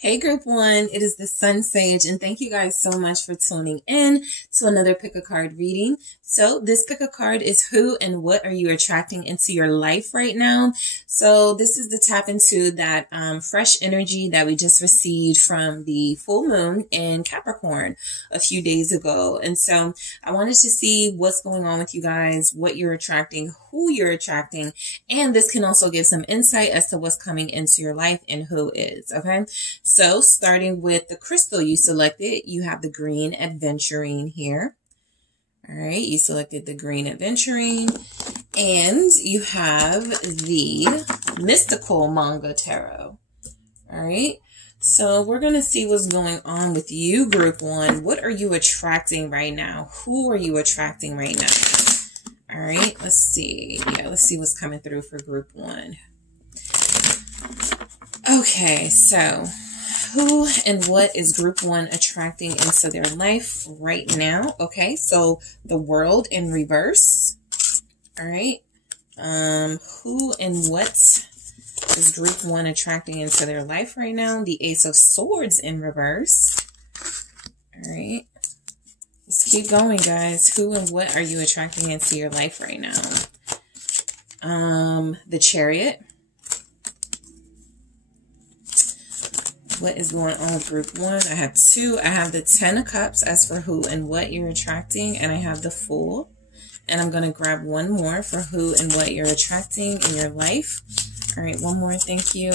Hey group one, it is the Sun Sage, and thank you guys so much for tuning in to another pick a card reading. So this pick a card is who and what are you attracting into your life right now. So this is the tap into that fresh energy that we just received from the full moon in Capricorn a few days ago. And so I wanted to see what's going on with you guys, what you're attracting, who you're attracting, and this can also give some insight as to what's coming into your life and who is, okay? So starting with the crystal you selected, you have the green adventurine here. All right, you selected the green adventurine, and you have the mystical manga tarot. All right, so we're going to see what's going on with you, group one. What are you attracting right now? Who are you attracting right now? All right, let's see. Yeah, let's see what's coming through for group one. Okay, so who and what is group one attracting into their life right now? Okay, so the world in reverse. All right. Who and what is group one attracting into their life right now? The Ace of Swords in reverse. All right. Let's keep going, guys. Who and what are you attracting into your life right now? The Chariot. What is going on with group one? I have two. I have the 10 of Cups as for who and what you're attracting. And I have the Fool. And I'm going to grab one more for who and what you're attracting in your life. All right, one more. Thank you.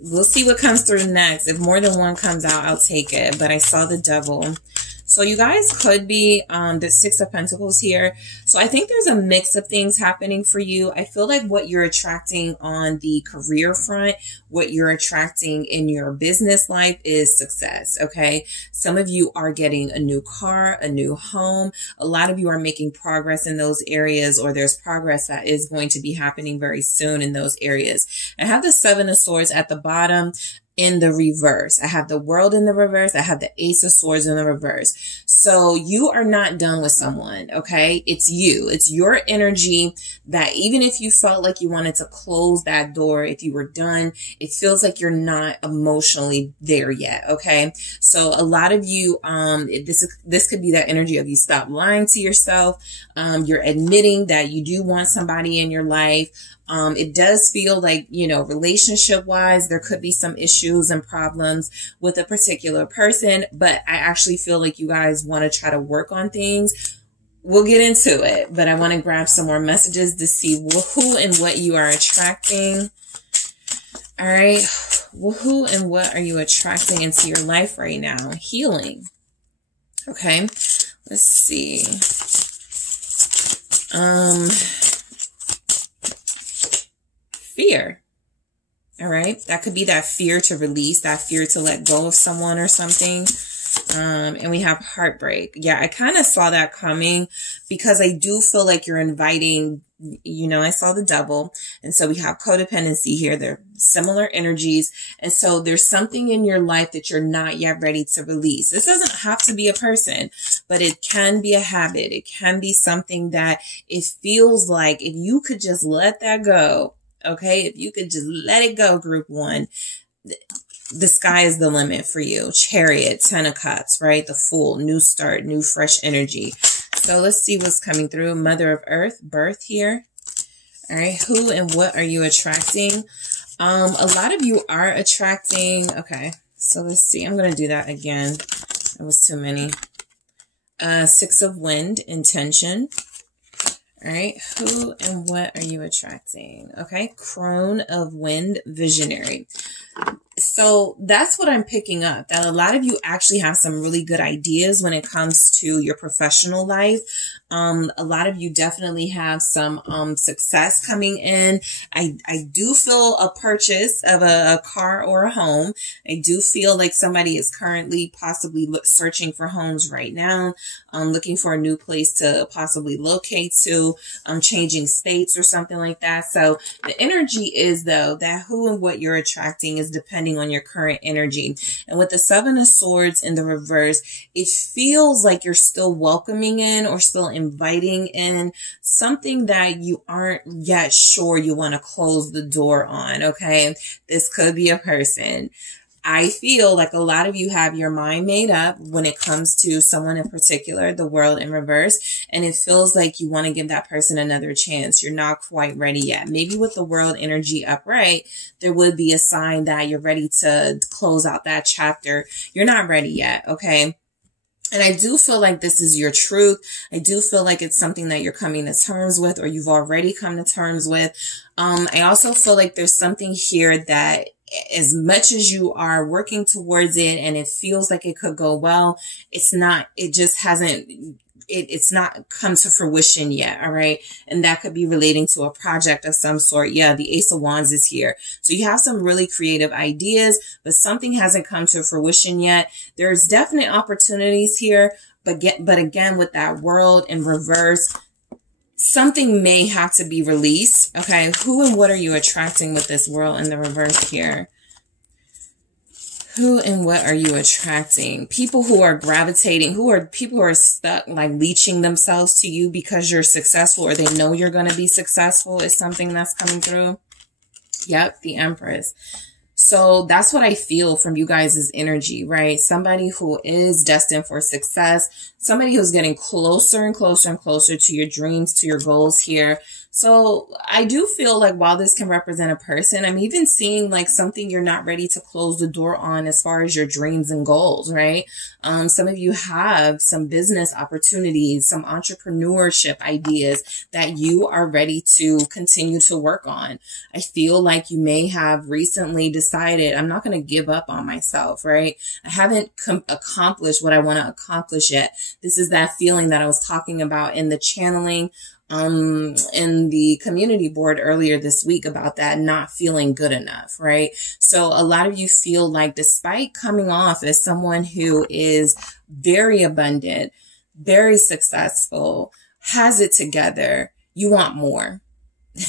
We'll see what comes through next. If more than one comes out, I'll take it. But I saw the Devil. So you guys could be the 6 of Pentacles here. So I think there's a mix of things happening for you. I feel like what you're attracting on the career front, what you're attracting in your business life is success, okay? Some of you are getting a new car, a new home. A lot of you are making progress in those areas, or there's progress that is going to be happening very soon in those areas. I have the 7 of Swords at the bottom. In the reverse. I have the World in the reverse. I have the Ace of Swords in the reverse. So you are not done with someone, okay? It's you. It's your energy that even if you felt like you wanted to close that door, if you were done, it feels like you're not emotionally there yet, okay? So a lot of you, this could be that energy of you stop lying to yourself. You're admitting that you do want somebody in your life. It does feel like, you know, relationship wise, there could be some issues and problems with a particular person, but I actually feel like you guys want to try to work on things. We'll get into it, but I want to grab some more messages to see who and what you are attracting. All right. Well, who and what are you attracting into your life right now? Healing. Okay. Let's see. Fear. All right. That could be that fear to release, that fear to let go of someone or something. And we have heartbreak. Yeah, I kind of saw that coming because I do feel like you're inviting, you know, I saw the Devil. And so we have codependency here. They're similar energies. And so there's something in your life that you're not yet ready to release. This doesn't have to be a person, but it can be a habit. It can be something that it feels like if you could just let that go. Okay, if you could just let it go, group one, the sky is the limit for you. Chariot, 10 of Cups, right? The Fool, new start, new fresh energy. So let's see what's coming through. Mother of Earth, birth here. All right, who and what are you attracting? A lot of you are attracting. Okay, so let's see. I'm going to do that again. It was too many. 6 of Wind, intention. All right, who and what are you attracting? Okay, Crone of Wind, visionary. So that's what I'm picking up, that a lot of you actually have some really good ideas when it comes to your professional life. A lot of you definitely have some success coming in. I do feel a purchase of a car or a home. I do feel like somebody is currently possibly searching for homes right now, looking for a new place to possibly locate to, changing states or something like that. So the energy is, though, that who and what you're attracting is depending on on your current energy. And with the Seven of Swords in the reverse, it feels like you're still welcoming in or still inviting in something that you aren't yet sure you want to close the door on, okay? This could be a person. I feel like a lot of you have your mind made up when it comes to someone in particular, the World in reverse, and it feels like you want to give that person another chance. You're not quite ready yet. Maybe with the World energy upright, there would be a sign that you're ready to close out that chapter. You're not ready yet, okay? And I do feel like this is your truth. I do feel like it's something that you're coming to terms with or you've already come to terms with. I also feel like there's something here that as much as you are working towards it and it feels like it could go well, it's not come to fruition yet. All right. And that could be relating to a project of some sort. Yeah. The Ace of Wands is here. So you have some really creative ideas, but something hasn't come to fruition yet. There's definite opportunities here, but again, with that World in reverse, something may have to be released. Okay. Who and what are you attracting with this World in the reverse here? Who and what are you attracting? People who are gravitating, people who are stuck, like leeching themselves to you because you're successful or they know you're going to be successful is something that's coming through. Yep. The Empress. So that's what I feel from you guys' energy, right? Somebody who is destined for success, somebody who's getting closer and closer and closer to your dreams, to your goals here. So I do feel like while this can represent a person, I'm even seeing like something you're not ready to close the door on as far as your dreams and goals, right? Some of you have some business opportunities, some entrepreneurship ideas that you are ready to continue to work on. I feel like you may have recently decided, I'm not going to give up on myself, right? I haven't accomplished what I want to accomplish yet. This is that feeling that I was talking about in the channeling in the community board earlier this week about that not feeling good enough, right? So a lot of you feel like despite coming off as someone who is very abundant, very successful, has it together, you want more.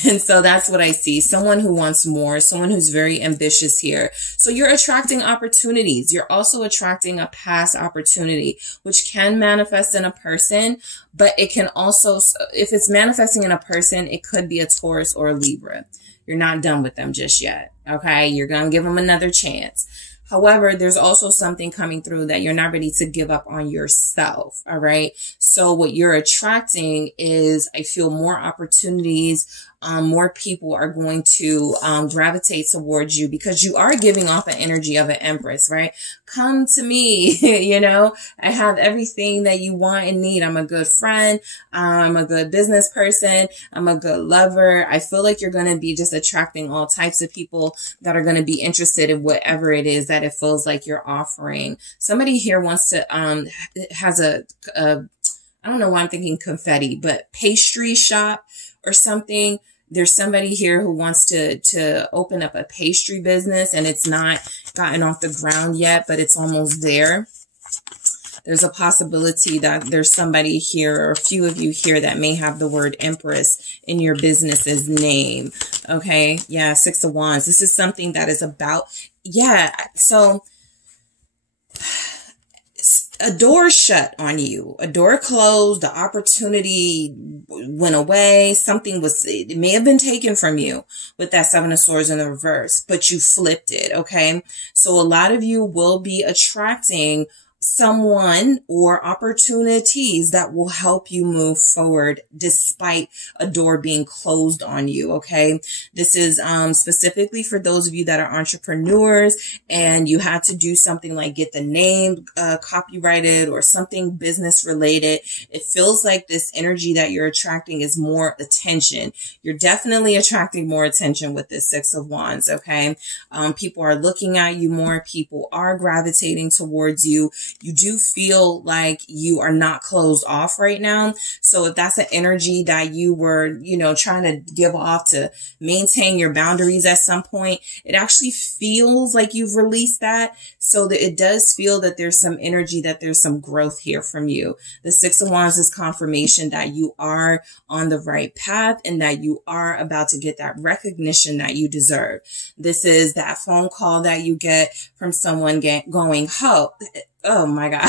And so that's what I see. Someone who wants more, someone who's very ambitious here. So you're attracting opportunities. You're also attracting a past opportunity, which can manifest in a person, but it can also, if it's manifesting in a person, it could be a Taurus or a Libra. You're not done with them just yet. Okay. You're going to give them another chance. However, there's also something coming through that you're not ready to give up on yourself. All right. So what you're attracting is, I feel, more opportunities. More people are going to gravitate towards you because you are giving off an energy of an Empress, right? Come to me. You know, I have everything that you want and need. I'm a good friend. I'm a good business person. I'm a good lover. I feel like you're going to be just attracting all types of people that are going to be interested in whatever it is that it feels like you're offering. Somebody here wants to, has I don't know why I'm thinking confetti, but pastry shop or something. There's somebody here who wants to open up a pastry business and it's not gotten off the ground yet, but it's almost there. There's a possibility that there's somebody here or a few of you here that may have the word Empress in your business's name. Okay. Yeah. 6 of Wands. This is something that is about, yeah. So a door shut on you, a door closed, the opportunity went away. It may have been taken from you with that 7 of Swords in the reverse, but you flipped it. Okay. So a lot of you will be attracting someone or opportunities that will help you move forward despite a door being closed on you. Okay. This is specifically for those of you that are entrepreneurs and you had to do something like get the name copyrighted or something business related. It feels like this energy that you're attracting is more attention. You're definitely attracting more attention with this 6 of Wands. Okay. People are looking at you more. People are gravitating towards you. you do feel like you are not closed off right now. So if that's an energy that you were, you know, trying to give off to maintain your boundaries at some point, it actually feels like you've released that. So that it does feel that there's some energy, that there's some growth here from you. The Six of Wands is confirmation that you are on the right path and that you are about to get that recognition that you deserve. This is that phone call that you get from someone going, oh my God,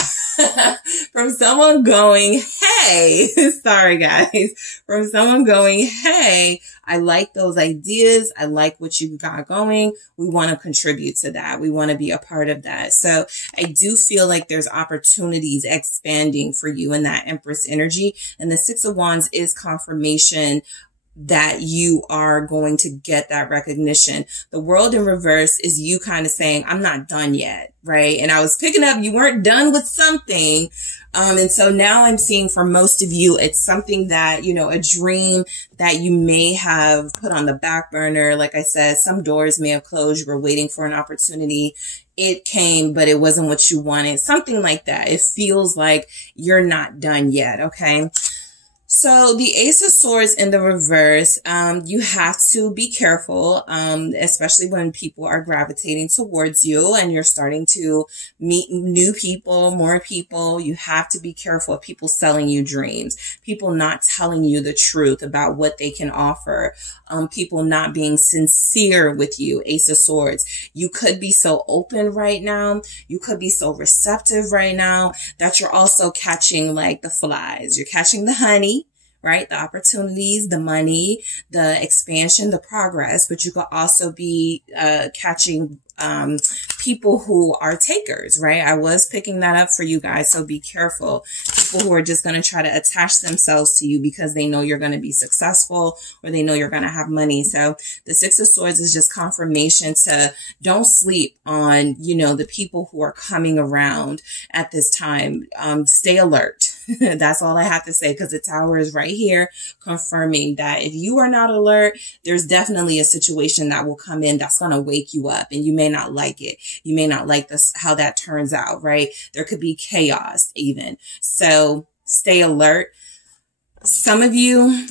from someone going, hey, sorry guys, from someone going, hey, I like those ideas. I like what you got going. We want to contribute to that. We want to be a part of that. So I do feel like there's opportunities expanding for you in that Empress energy. And the Six of Wands is confirmation that you are going to get that recognition. The World in reverse is you kind of saying, I'm not done yet, right? And I was picking up, you weren't done with something. And so now I'm seeing for most of you, it's something that, you know, a dream that you may have put on the back burner. Like I said, some doors may have closed. You were waiting for an opportunity. It came, but it wasn't what you wanted. Something like that. It feels like you're not done yet. Okay. So the Ace of Swords in the reverse, you have to be careful, especially when people are gravitating towards you and you're starting to meet new people, more people. You have to be careful of people selling you dreams, people not telling you the truth about what they can offer, people not being sincere with you. Ace of Swords. You could be so open right now. You could be so receptive right now that you're also catching like the flies. You're catching the honey, right? The opportunities, the money, the expansion, the progress, but you could also be catching people who are takers, right? I was picking that up for you guys, so be careful. People who are just going to try to attach themselves to you because they know you're going to be successful or they know you're going to have money. So the Six of Swords is just confirmation to don't sleep on, you know, the people who are coming around at this time. Stay alert. That's all I have to say, because the Tower is right here confirming that if you are not alert, there's definitely a situation that will come in that's going to wake you up, and you may not like it. You may not like this, how that turns out, right? There could be chaos even. So stay alert. Some of you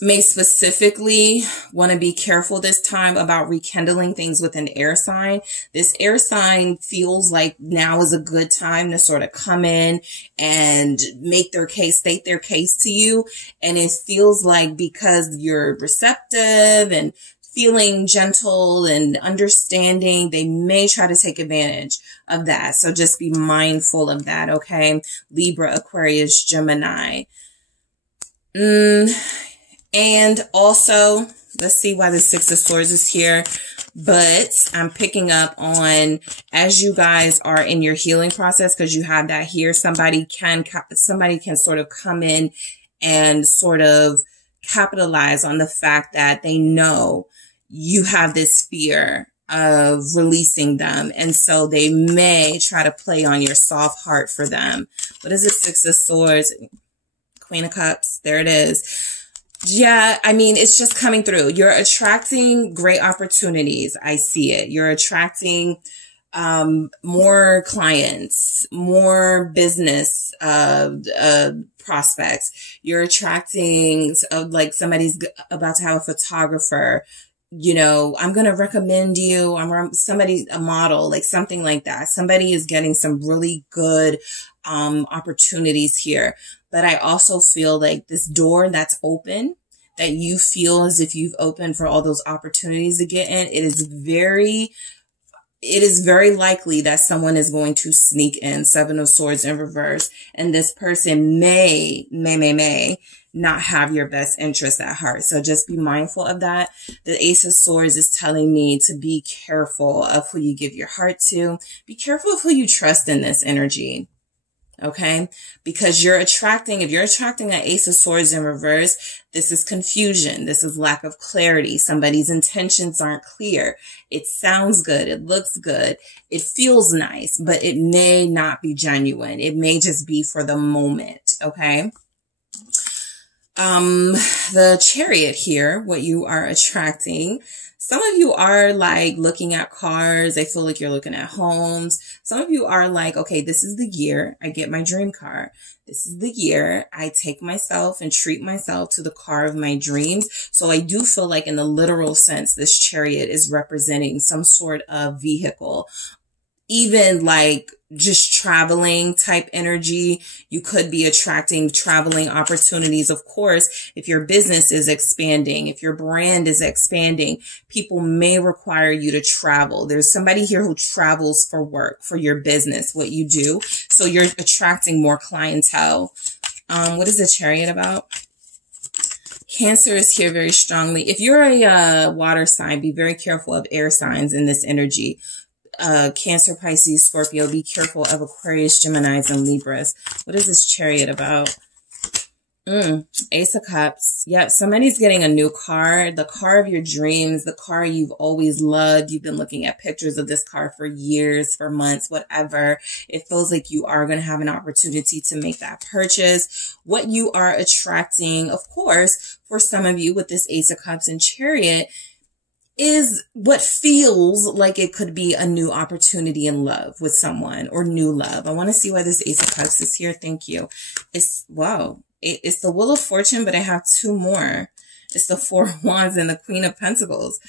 may specifically want to be careful this time about rekindling things with an air sign. This air sign feels like now is a good time to sort of come in and make their case, state their case to you. And it feels like because you're receptive and feeling gentle and understanding, they may try to take advantage of that. So just be mindful of that, okay? Libra, Aquarius, Gemini. And also, let's see why the Six of Swords is here. But I'm picking up on, as you guys are in your healing process, because you have that here, somebody can sort of come in and sort of capitalize on the fact that they know you have this fear of releasing them. And so they may try to play on your soft heart for them. What is it? Six of Swords, Queen of Cups. There it is. Yeah, I mean, it's just coming through. You're attracting great opportunities. I see it. You're attracting more clients, more business prospects. You're attracting like somebody's about to have a photographer. You know, I'm going to recommend you. Somebody, a model, like something like that. Somebody is getting some really good opportunities here. But I also feel like this door that's open, that you feel as if you've opened for all those opportunities to get in, it is very likely that someone is going to sneak in. Seven of Swords in reverse. And this person may not have your best interest at heart. So just be mindful of that. The Ace of Swords is telling me to be careful of who you give your heart to. Be careful of who you trust in this energy. Okay, because if you're attracting an Ace of Swords in reverse, this is confusion. This is lack of clarity. Somebody's intentions aren't clear. It sounds good. It looks good. It feels nice, but it may not be genuine. It may just be for the moment. Okay. The Chariot here, what you are attracting. Some of you are like looking at cars. I feel like you're looking at homes. Some of you are like, okay, this is the year I get my dream car. This is the year I take myself and treat myself to the car of my dreams. So I do feel like in the literal sense, this Chariot is representing some sort of vehicle, even like just traveling type energy. You could be attracting traveling opportunities. Of course, if your business is expanding, if your brand is expanding, people may require you to travel. There's somebody here who travels for work, for your business, what you do. So you're attracting more clientele. What is the Chariot about? Cancer is here very strongly. If you're a water sign, be very careful of air signs in this energy. Cancer, Pisces, Scorpio, be careful of Aquarius, Geminis, and Libras. What is this Chariot about? Ace of Cups. Yep, somebody's getting a new car, the car of your dreams, the car you've always loved. You've been looking at pictures of this car for years, for months, whatever. It feels like you are going to have an opportunity to make that purchase. What you are attracting, of course, for some of you with this Ace of Cups and Chariot, is what feels like it could be a new opportunity in love with someone, or new love. I want to see why this Ace of Cups is here. Thank you. Wow. It's the Wheel of Fortune, but I have two more. It's the Four of Wands and the Queen of Pentacles.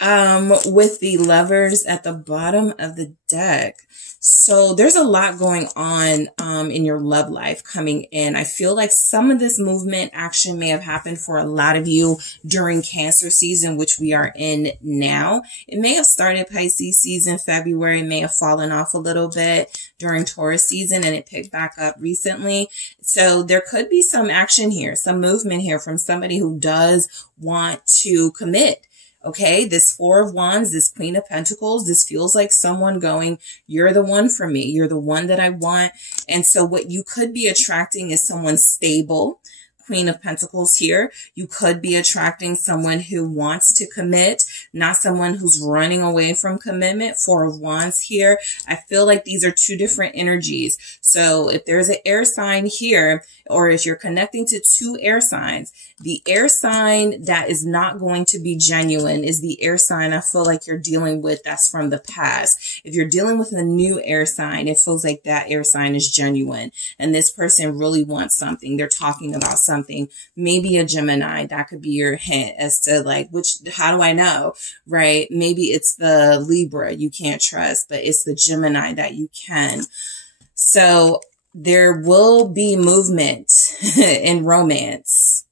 With the Lovers at the bottom of the deck. So there's a lot going on in your love life coming in. I feel like some of this movement action may have happened for a lot of you during Cancer season, which we are in now. It may have started Pisces season, February, may have fallen off a little bit during Taurus season, and it picked back up recently. So there could be some action here, some movement here from somebody who does want to commit. Okay, this Four of Wands, this Queen of Pentacles, this feels like someone going, you're the one for me. You're the one that I want. And so what you could be attracting is someone stable. Queen of Pentacles here. You could be attracting someone who wants to commit, not someone who's running away from commitment. Four of Wands here. I feel like these are two different energies. So if there's an air sign here, or if you're connecting to two air signs, the air sign that is not going to be genuine is the air sign I feel like you're dealing with that's from the past. If you're dealing with a new air sign, it feels like that air sign is genuine. And this person really wants something. They're talking about something. Maybe a Gemini. That could be your hint as to like, how do I know? Right? Maybe it's the Libra you can't trust, but it's the Gemini that you can. So there will be movement in romance.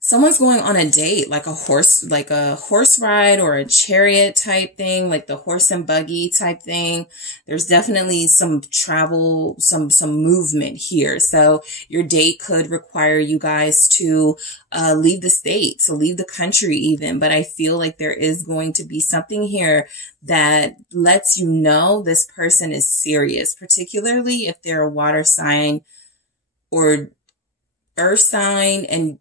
Someone's going on a date, like a horse ride or a chariot type thing, like the horse and buggy type thing. There's definitely some travel, some movement here. So your date could require you guys to leave the state, to leave the country even. But I feel like there is going to be something here that lets you know this person is serious, particularly if they're a water sign or earth sign and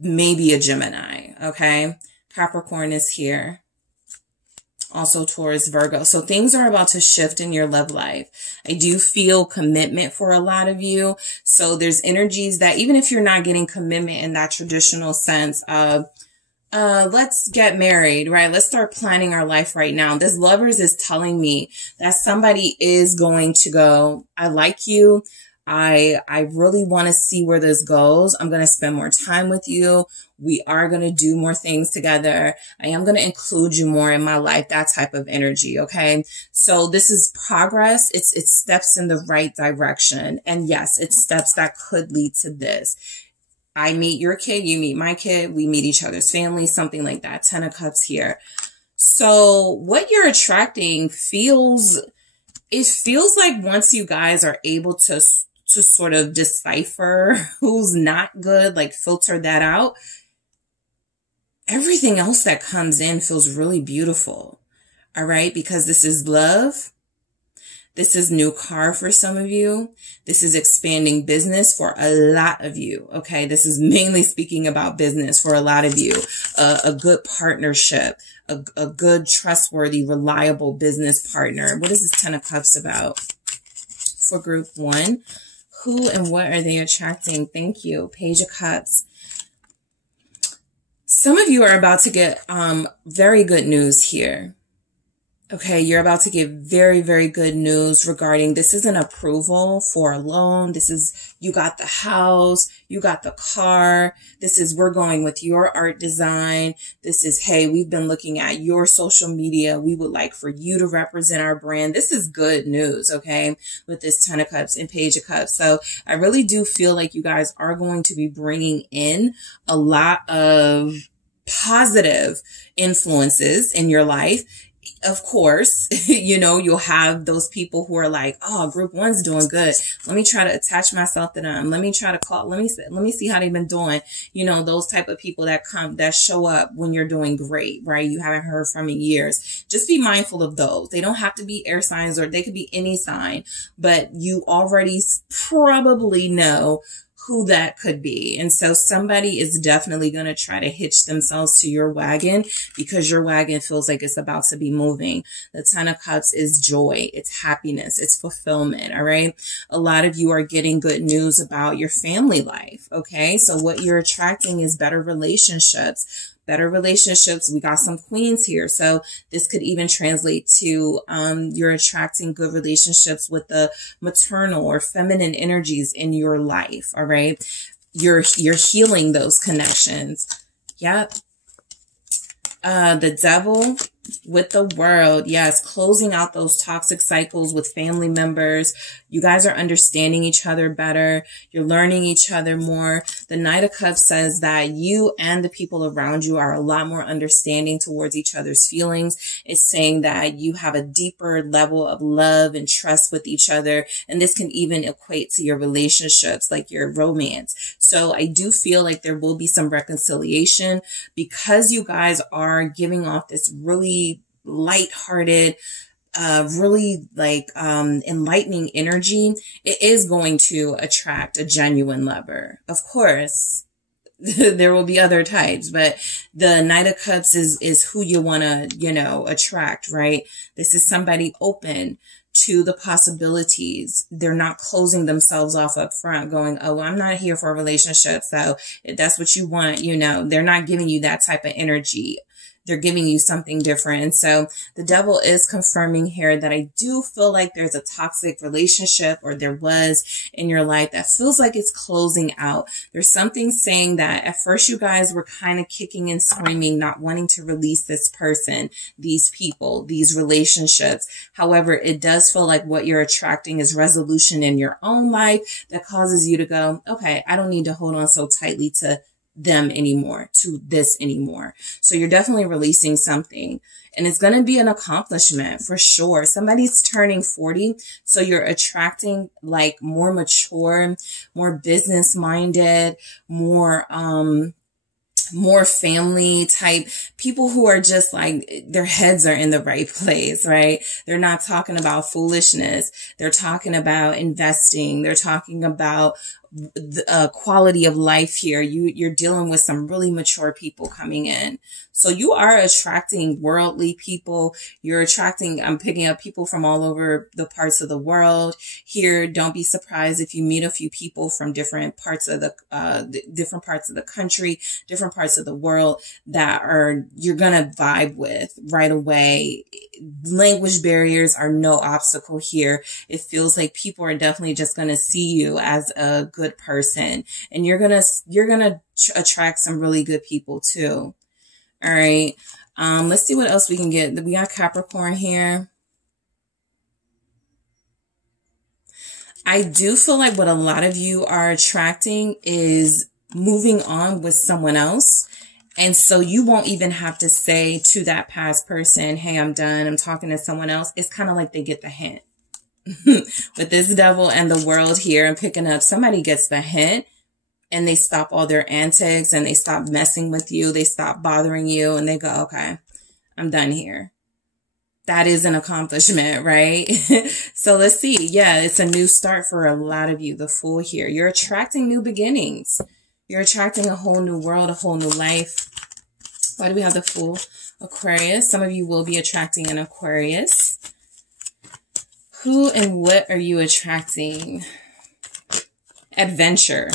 maybe a Gemini, okay? Capricorn is here. Also Taurus, Virgo. So things are about to shift in your love life. I do feel commitment for a lot of you. So there's energies that even if you're not getting commitment in that traditional sense of, let's get married, right? Let's start planning our life right now. This Lovers is telling me that somebody is going to go, I like you. I really want to see where this goes. I'm going to spend more time with you. We are going to do more things together. I am going to include you more in my life, that type of energy. Okay. So this is progress. It's steps in the right direction. And yes, it's steps that could lead to this. I meet your kid, you meet my kid, we meet each other's family, something like that. 10 of Cups here. So what you're attracting feels like once you guys are able to sort of decipher who's not good, like filter that out, everything else that comes in feels really beautiful. All right. Because this is love. This is new car for some of you. This is expanding business for a lot of you. Okay. This is mainly speaking about business for a lot of you. A good partnership, a good, trustworthy, reliable business partner. What is this 10 of Cups about for group 1? Who and what are they attracting? Thank you. Page of Cups. Some of you are about to get very good news here. Okay, you're about to get very, very good news regarding this is an approval for a loan. This is, you got the house, you got the car. This is, we're going with your art design. This is, hey, we've been looking at your social media. We would like for you to represent our brand. This is good news, okay, with this Ten of Cups and Page of Cups. So I really do feel like you guys are going to be bringing in a lot of positive influences in your life. Of course, you know, you'll have those people who are like, oh, group one's doing good. Let me try to attach myself to them. Let me try to call. Let me see how they've been doing. You know, those type of people that show up when you're doing great, right? You haven't heard from in years. Just be mindful of those. They don't have to be air signs, or they could be any sign, but you already probably know who that could be. And so somebody is definitely going to try to hitch themselves to your wagon because your wagon feels like it's about to be moving. The Ten of Cups is joy. It's happiness. It's fulfillment. All right. A lot of you are getting good news about your family life. Okay. So what you're attracting is better relationships. Better relationships. We got some queens here. So this could even translate to you're attracting good relationships with the maternal or feminine energies in your life. All right. You're healing those connections. Yep. The Devil with the World. Yes. Closing out those toxic cycles with family members. You guys are understanding each other better. You're learning each other more. The Knight of Cups says that you and the people around you are a lot more understanding towards each other's feelings. It's saying that you have a deeper level of love and trust with each other. And this can even equate to your relationships, like your romance. So I do feel like there will be some reconciliation because you guys are giving off this really lighthearted, really like enlightening energy. It is going to attract a genuine lover. Of course, there will be other types, but the Knight of Cups is who you want to, you know, attract, right? This is somebody open to the possibilities. They're not closing themselves off up front going, oh, I'm not here for a relationship. So if that's what you want, you know, they're not giving you that type of energy. They're giving you something different. And so the Devil is confirming here that I do feel like there's a toxic relationship, or there was in your life, that feels like it's closing out. There's something saying that at first you guys were kind of kicking and screaming, not wanting to release this person, these people, these relationships. However, it does feel like what you're attracting is resolution in your own life that causes you to go, okay, I don't need to hold on so tightly to them anymore, to this anymore. So you're definitely releasing something, and it's going to be an accomplishment for sure. Somebody's turning 40. So you're attracting like more mature, more business minded, more family type people who are just like, their heads are in the right place, right? They're not talking about foolishness. They're talking about investing. They're talking about the quality of life here. You're dealing with some really mature people coming in. So you are attracting worldly people. You're attracting, I'm picking up people from all over the parts of the world here. Don't be surprised if you meet a few people from different parts of the country, different parts of the world that you're going to vibe with right away. Language barriers are no obstacle here. It feels like people are definitely just going to see you as a good person, and you're going to attract some really good people too. All right. Let's see what else we can get. We got Capricorn here. I do feel like what a lot of you are attracting is moving on with someone else. And so you won't even have to say to that past person, hey, I'm done. I'm talking to someone else. It's kind of like they get the hint. With this Devil and the World here, I'm picking up, somebody gets the hint and they stop all their antics and they stop messing with you. They stop bothering you and they go, okay, I'm done here. That is an accomplishment, right? So let's see. Yeah, it's a new start for a lot of you. The Fool here. You're attracting new beginnings. You're attracting a whole new world, a whole new life. Why do we have the Fool? Aquarius. Some of you will be attracting an Aquarius. Who and what are you attracting? Adventure.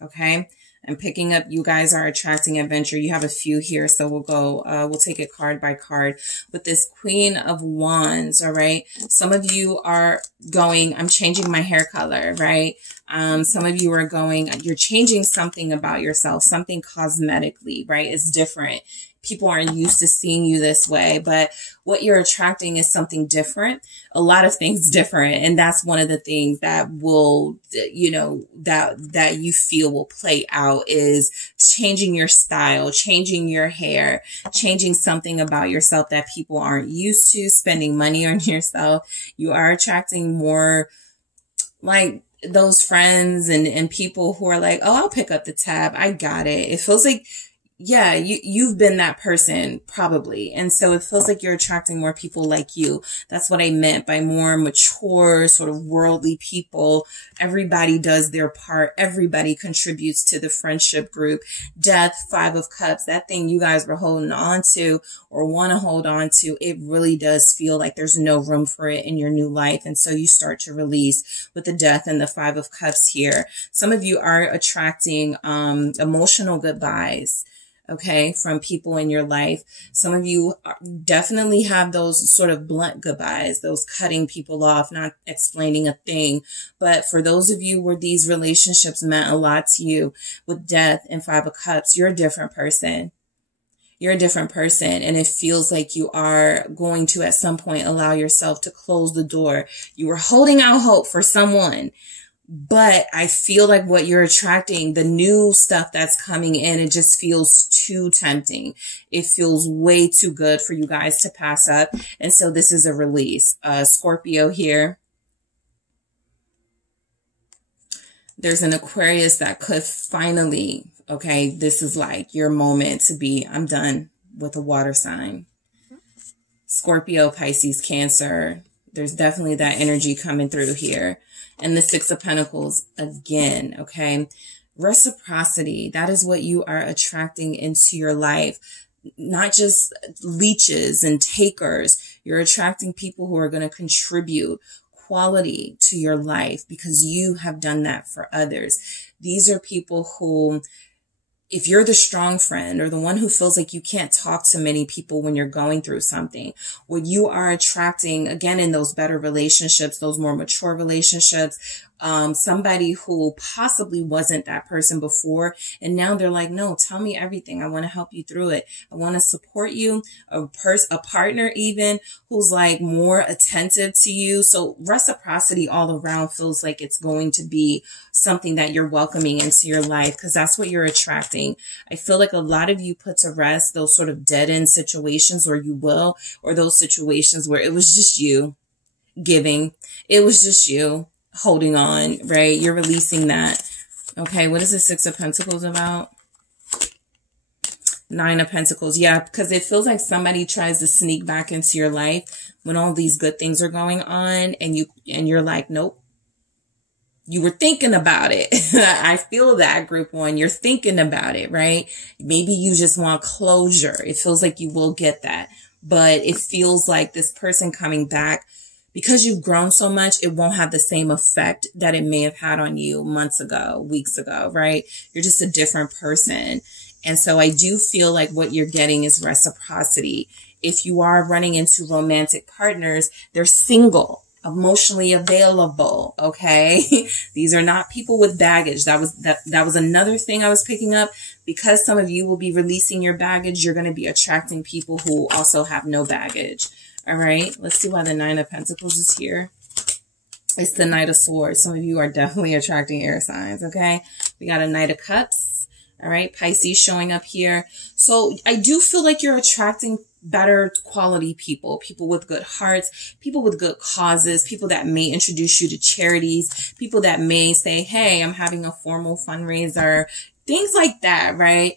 Okay. I'm picking up you guys are attracting adventure. You have a few here, so we'll take it card by card. With this Queen of Wands, all right? Some of you are going, I'm changing my hair color, right? Some of you are going, you're changing something about yourself, something cosmetically, right? It's different. People aren't used to seeing you this way, but what you're attracting is something different. A lot of things different. And that's one of the things that will, you know, that you feel will play out is changing your style, changing your hair, changing something about yourself that people aren't used to, spending money on yourself. You are attracting more like those friends and people who are like, oh, I'll pick up the tab. I got it. It feels like, yeah, you've been that person probably. And so it feels like you're attracting more people like you. That's what I meant by more mature, sort of worldly people. Everybody does their part. Everybody contributes to the friendship group. Death, 5 of Cups, that thing you guys were holding on to or want to hold on to, it really does feel like there's no room for it in your new life. And so you start to release with the Death and the 5 of Cups here. Some of you are attracting emotional goodbyes. Okay, from people in your life. Some of you definitely have those sort of blunt goodbyes, those cutting people off, not explaining a thing. But for those of you where these relationships meant a lot to you with Death and 5 of Cups, you're a different person. You're a different person. And it feels like you are going to at some point allow yourself to close the door. You were holding out hope for someone. But I feel like what you're attracting, the new stuff that's coming in, it just feels too tempting. It feels way too good for you guys to pass up. And so this is a release. Scorpio here. There's an Aquarius that could finally, okay, this is like your moment to be, I'm done with a water sign. Scorpio, Pisces, Cancer. There's definitely that energy coming through here. And the 6 of Pentacles again, okay? Reciprocity, that is what you are attracting into your life. Not just leeches and takers. You're attracting people who are going to contribute quality to your life because you have done that for others. These are people who, if you're the strong friend or the one who feels like you can't talk to many people when you're going through something, what you are attracting, again, in those better relationships, those more mature relationships, somebody who possibly wasn't that person before. And now they're like, no, tell me everything. I want to help you through it. I want to support you. A partner even who's like more attentive to you. So reciprocity all around feels like it's going to be something that you're welcoming into your life because that's what you're attracting. I feel like a lot of you put to rest those sort of dead end situations, or you will, or those situations where it was just you giving. It was just you holding on, right? You're releasing that. Okay, what is the 6 of Pentacles about? 9 of Pentacles. Yeah, because it feels like somebody tries to sneak back into your life when all these good things are going on, and you're like, nope. You were thinking about it. I feel that, group 1. You're thinking about it, right? Maybe you just want closure. It feels like you will get that, but it feels like this person coming back, because you've grown so much, it won't have the same effect that it may have had on you months ago, weeks ago, right? You're just a different person. And so I do feel like what you're getting is reciprocity. If you are running into romantic partners, they're single, emotionally available, okay? These are not people with baggage. That was another thing I was picking up. Because some of you will be releasing your baggage, you're going to be attracting people who also have no baggage. All right, let's see why the 9 of Pentacles is here. It's the Knight of Swords. Some of you are definitely attracting air signs, okay? We got a Knight of Cups. All right, Pisces showing up here. So I do feel like you're attracting better quality people, people with good hearts, people with good causes, people that may introduce you to charities, people that may say, hey, I'm having a formal fundraiser, things like that, right?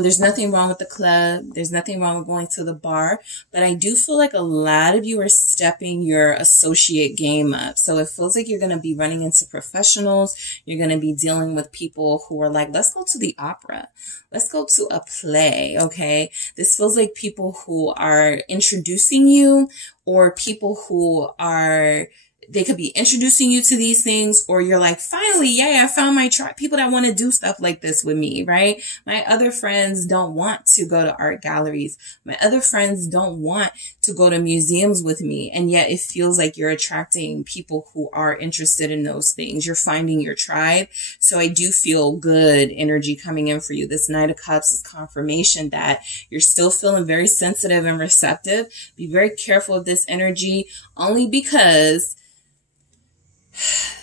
There's nothing wrong with the club. There's nothing wrong with going to the bar, but I do feel like a lot of you are stepping your associate game up. So it feels like you're going to be running into professionals. You're going to be dealing with people who are like, let's go to the opera. Let's go to a play. Okay. This feels like people who are introducing you, or people who are they could be introducing you to these things, or you're like, finally, yeah, I found my tribe, people that want to do stuff like this with me, right? My other friends don't want to go to art galleries. My other friends don't want to go to museums with me. And yet it feels like you're attracting people who are interested in those things. You're finding your tribe. So I do feel good energy coming in for you. This Knight of Cups is confirmation that you're still feeling very sensitive and receptive. Be very careful of this energy, only because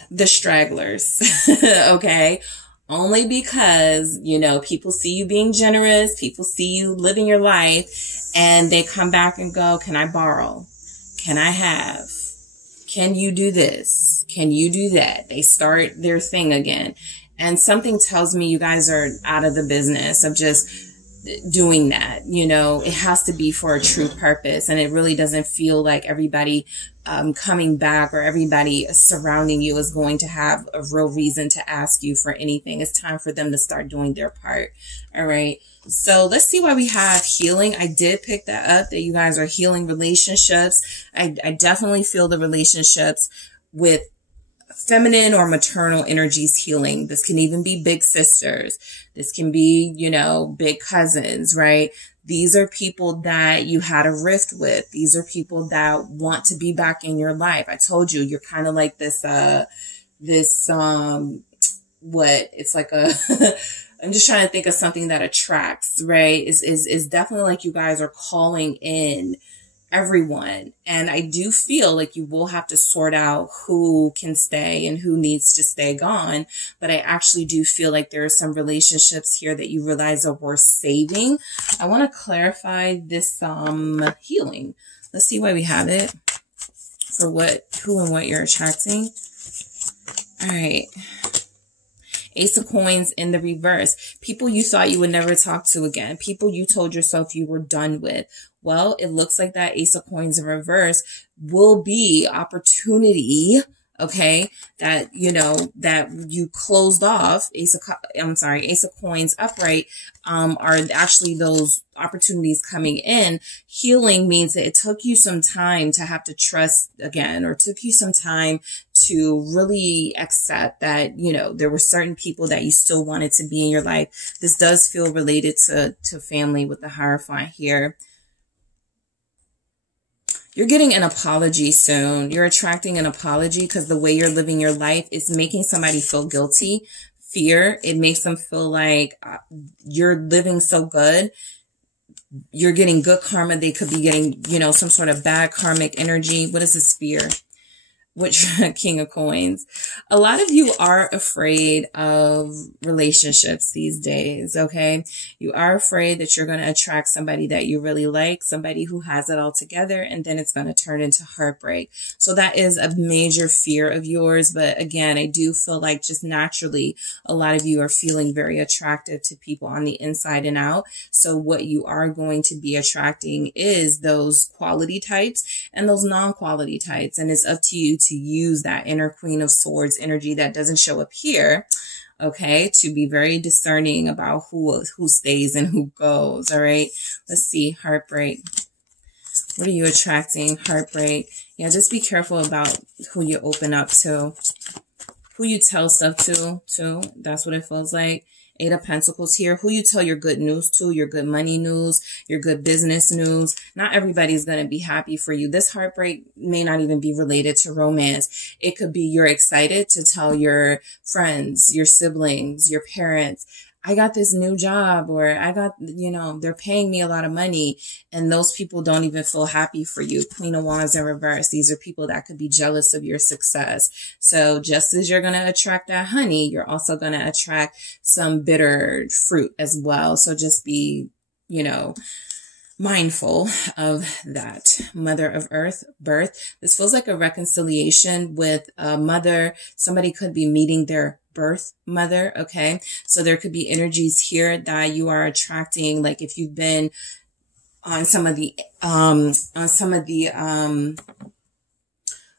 the stragglers, okay? Only because, you know, people see you being generous, people see you living your life, and they come back and go, can I borrow? Can I have? Can you do this? Can you do that? They start their thing again. And something tells me you guys are out of the business of just doing that. You know, it has to be for a true purpose. And it really doesn't feel like everybody coming back or everybody surrounding you is going to have a real reason to ask you for anything. It's time for them to start doing their part. All right. So let's see why we have healing. I did pick that up, that you guys are healing relationships. I definitely feel the relationships with feminine or maternal energies healing. This can even be big sisters. This can be, you know, big cousins, right? These are people that you had a rift with. These are people that want to be back in your life. I told you, you're kind of like this, it's like a, I'm just trying to think of something that attracts, right? Is definitely like you guys are calling in everyone. And I do feel like you will have to sort out who can stay and who needs to stay gone. But I actually do feel like there are some relationships here that you realize are worth saving. I want to clarify this healing. Let's see why we have it for who and what you're attracting. All right. Ace of Coins in the reverse. People you thought you would never talk to again. People you told yourself you were done with. Well, it looks like that Ace of Coins in reverse will be opportunity, okay, that, you know, that you closed off. Ace of Coins upright, are actually those opportunities coming in. Healing means that it took you some time to have to trust again, or took you some time to really accept that, you know, there were certain people that you still wanted to be in your life. This does feel related to family with the Hierophant here. You're getting an apology soon. You're attracting an apology because the way you're living your life is making somebody feel guilty. Fear, it makes them feel like you're living so good. You're getting good karma. They could be getting, you know, some sort of bad karmic energy. What is this fear? Which King of Coins. A lot of you are afraid of relationships these days, okay? You are afraid that you're going to attract somebody that you really like, somebody who has it all together, and then it's going to turn into heartbreak. So that is a major fear of yours. But again, I do feel like just naturally, a lot of you are feeling very attractive to people on the inside and out. So what you are going to be attracting is those quality types and those non-quality types. And it's up to you to use that inner Queen of Swords energy that doesn't show up here, okay, to be very discerning about who stays and who goes. All right, let's see. Heartbreak. What are you attracting? Heartbreak. Yeah, just be careful about who you open up to, who you tell stuff to, too. That's what it feels like. Eight of Pentacles here. Who you tell your good news to, your good money news, your good business news. Not everybody's going to be happy for you. This heartbreak may not even be related to romance. It could be you're excited to tell your friends, your siblings, your parents, I got this new job, or I got, you know, they're paying me a lot of money, and those people don't even feel happy for you. Queen of Wands in reverse. These are people that could be jealous of your success. So just as you're going to attract that honey, you're also going to attract some bitter fruit as well. So just be, you know, mindful of that. Mother of Earth, birth. This feels like a reconciliation with a mother. Somebody could be meeting their birth mother. Okay. So there could be energies here that you are attracting. Like if you've been on some of the,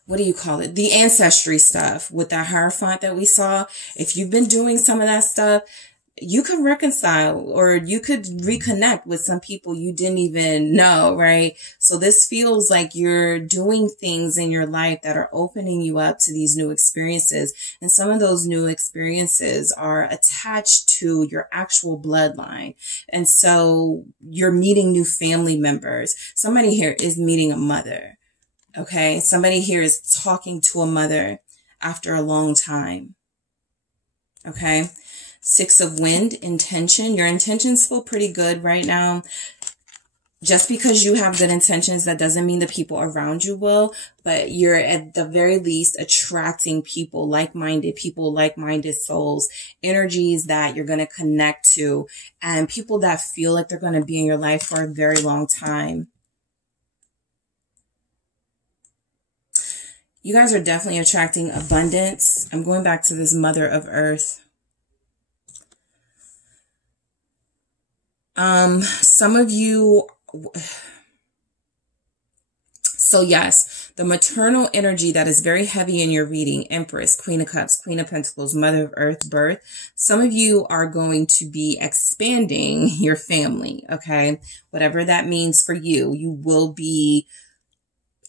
what do you call it? The ancestry stuff with that Hierophant that we saw. If you've been doing some of that stuff, you could reconcile, or you could reconnect with some people you didn't even know, right? So this feels like you're doing things in your life that are opening you up to these new experiences. And some of those new experiences are attached to your actual bloodline. And so you're meeting new family members. Somebody here is meeting a mother. Okay. Somebody here is talking to a mother after a long time. Okay. Six of Wind, intention. Your intentions feel pretty good right now. Just because you have good intentions, that doesn't mean the people around you will, but you're at the very least attracting people, like-minded souls, energies that you're going to connect to, and people that feel like they're going to be in your life for a very long time. You guys are definitely attracting abundance. I'm going back to this Mother of Earth. Some of you, so yes, the maternal energy that is very heavy in your reading, Empress, Queen of Cups, Queen of Pentacles, Mother of Earth, birth. Some of you are going to be expanding your family. Okay. Whatever that means for you, you will be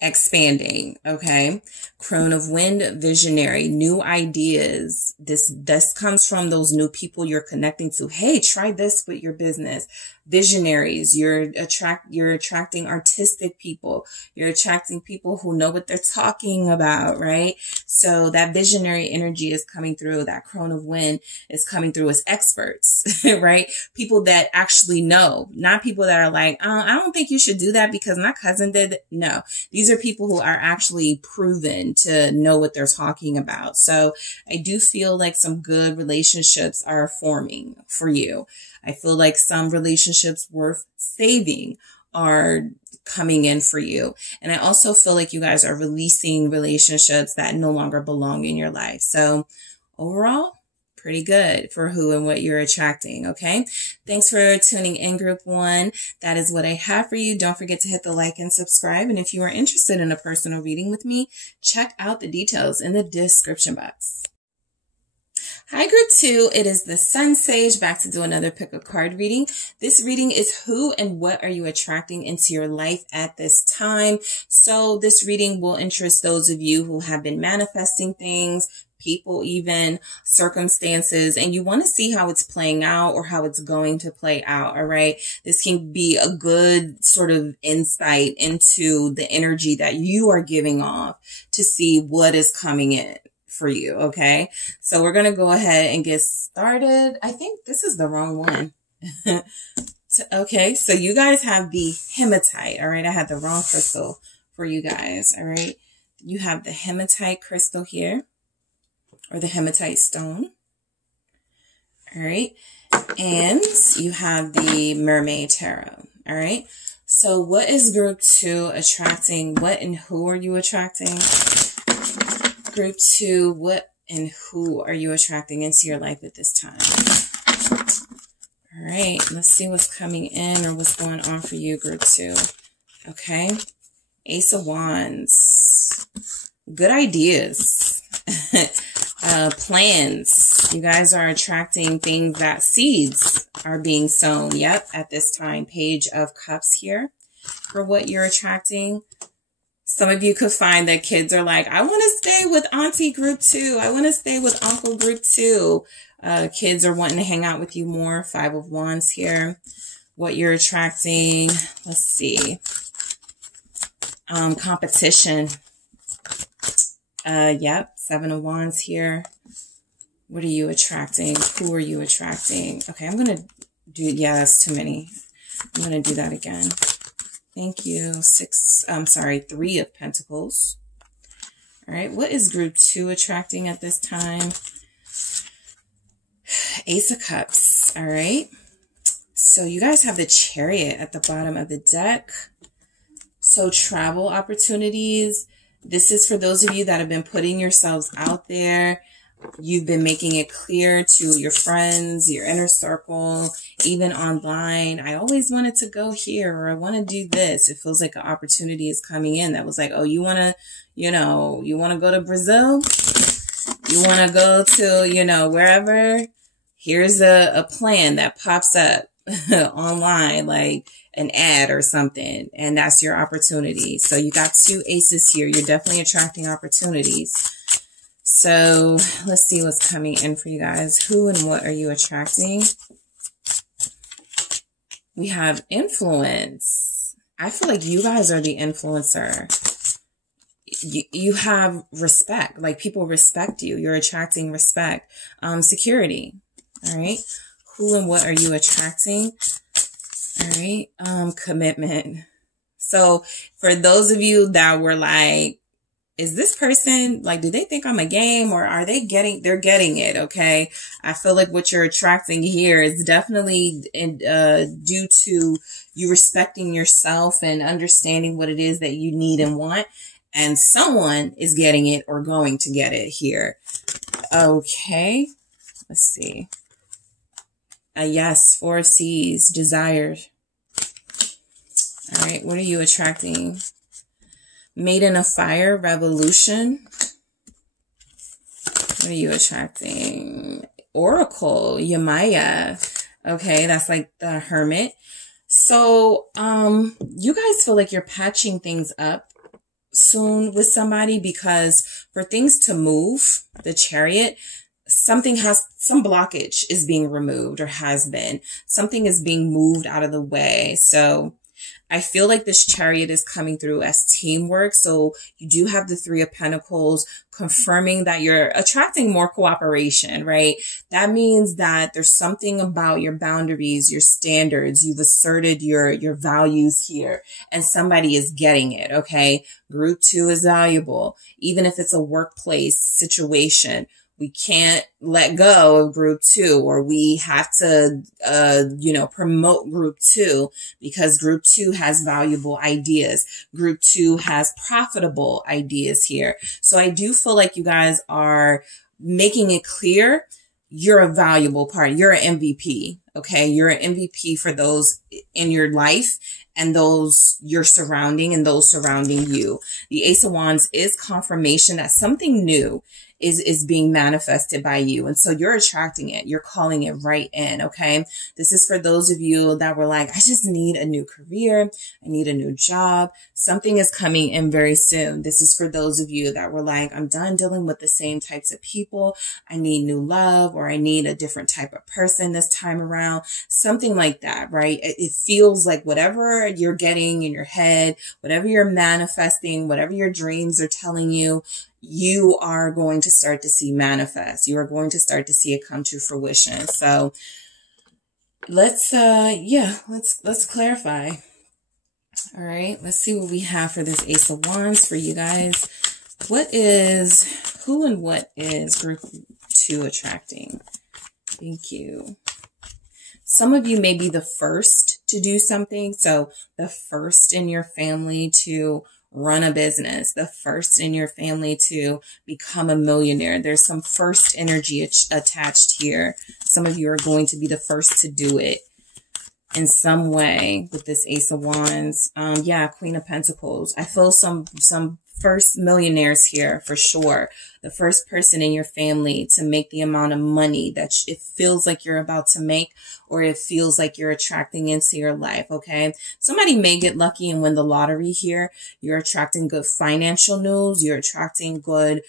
expanding. Okay. Crone of Wind, visionary, new ideas. This comes from those new people you're connecting to. Hey, try this with your business. Visionaries. You're attracting artistic people. You're attracting people who know what they're talking about, right? So that visionary energy is coming through. That Crone of Wind is coming through as experts, right? People that actually know, not people that are like, I don't think you should do that because my cousin did. No, these are people who are actually proven to know what they're talking about. So I do feel like some good relationships are forming for you. I feel like some relationships worth saving are coming in for you. And I also feel like you guys are releasing relationships that no longer belong in your life. So overall, pretty good for who and what you're attracting. Okay. Thanks for tuning in, Group 1. That is what I have for you. Don't forget to hit the like and subscribe. And if you are interested in a personal reading with me, check out the details in the description box. Hi, Group 2. It is the SunSage back to do another pick a card reading. This reading is who and what are you attracting into your life at this time. So this reading will interest those of you who have been manifesting things, people, even circumstances, and you want to see how it's playing out or how it's going to play out. All right. This can be a good sort of insight into the energy that you are giving off to see what is coming in for you. Okay. So we're going to go ahead and get started. I think this is the wrong one. Okay. So you guys have the hematite. All right. I had the wrong crystal for you guys. All right. You have the hematite crystal here, or the hematite stone. All right. And you have the mermaid tarot. All right. So what is Group 2 attracting? What and who are you attracting? Group 2, what and who are you attracting into your life at this time? All right, let's see what's coming in or what's going on for you, Group 2. Okay, Ace of Wands. Good ideas. Plans. You guys are attracting things that seeds are being sown. Yep, at this time. Page of Cups here for what you're attracting. Some of you could find that kids are like, I want to stay with Auntie Group 2. I want to stay with Uncle Group 2. Kids are wanting to hang out with you more. 5 of Wands here. What you're attracting. Let's see. Competition. Yep. 7 of Wands here. What are you attracting? Who are you attracting? Okay, I'm going to do, yeah, that's too many. I'm going to do that again. Thank you. 3 of Pentacles. All right. What is Group 2 attracting at this time? Ace of Cups. All right. So you guys have the Chariot at the bottom of the deck. So travel opportunities. This is for those of you that have been putting yourselves out there. You've been making it clear to your friends, your inner circle, even online. I always wanted to go here, or I want to do this. It feels like an opportunity is coming in that was like, oh, you want to, you want to go to Brazil? You want to go to, wherever? here's a plan that pops up online, like an ad or something, and that's your opportunity. So you got 2 aces here. You're definitely attracting opportunities. So let's see what's coming in for you guys. Who and what are you attracting? We have influence. I feel like you guys are the influencer. You have respect, like people respect you. You're attracting respect. Security. All right. Who and what are you attracting? All right. Commitment. So for those of you that were like, is this person, like, do they think I'm a game, or are they they're getting it? Okay. I feel like what you're attracting here is definitely due to you respecting yourself and understanding what it is that you need and want. And someone is getting it or going to get it here. Okay. Let's see. Yes, 4 C's, desires. All right. What are you attracting? Maiden of Fire, revolution. What are you attracting? Oracle, Yamaya. Okay. That's like the Hermit. So, you guys feel like you're patching things up soon with somebody, because for things to move, the Chariot, some blockage is being removed, or has been. Something is being moved out of the way. So I feel like this Chariot is coming through as teamwork. So you do have the 3 of Pentacles confirming that you're attracting more cooperation, right? That means that there's something about your boundaries, your standards. You've asserted your values here, and somebody is getting it. Okay. Group 2 is valuable. Even if it's a workplace situation, we can't let go of group 2, or we have to, promote group 2, because group 2 has valuable ideas. Group 2 has profitable ideas here. So I do feel like you guys are making it clear you're a valuable part. You're an MVP. Okay. You're an MVP for those in your life and those you're surrounding and those surrounding you. The Ace of Wands is confirmation that something new is being manifested by you. And so you're attracting it. You're calling it right in. Okay. This is for those of you that were like, I just need a new career. I need a new job. Something is coming in very soon. This is for those of you that were like, I'm done dealing with the same types of people. I need new love, or I need a different type of person this time around. Something like that, right? It feels like whatever you're getting in your head, whatever you're manifesting, whatever your dreams are telling you, you are going to start to see manifest. You are going to start to see it come to fruition. So let's clarify. All right. Let's see what we have for this Ace of Wands for you guys. Who and what is group 2 attracting? Thank you. Some of you may be the first to do something. So the first in your family to run a business, the first in your family to become a millionaire. There's some first energy attached here. Some of you are going to be the first to do it in some way with this Ace of Wands. Queen of Pentacles. I feel some first millionaires here for sure. The first person in your family to make the amount of money that it feels like you're about to make, or it feels like you're attracting into your life. Okay. Somebody may get lucky and win the lottery here. You're attracting good financial news. You're attracting good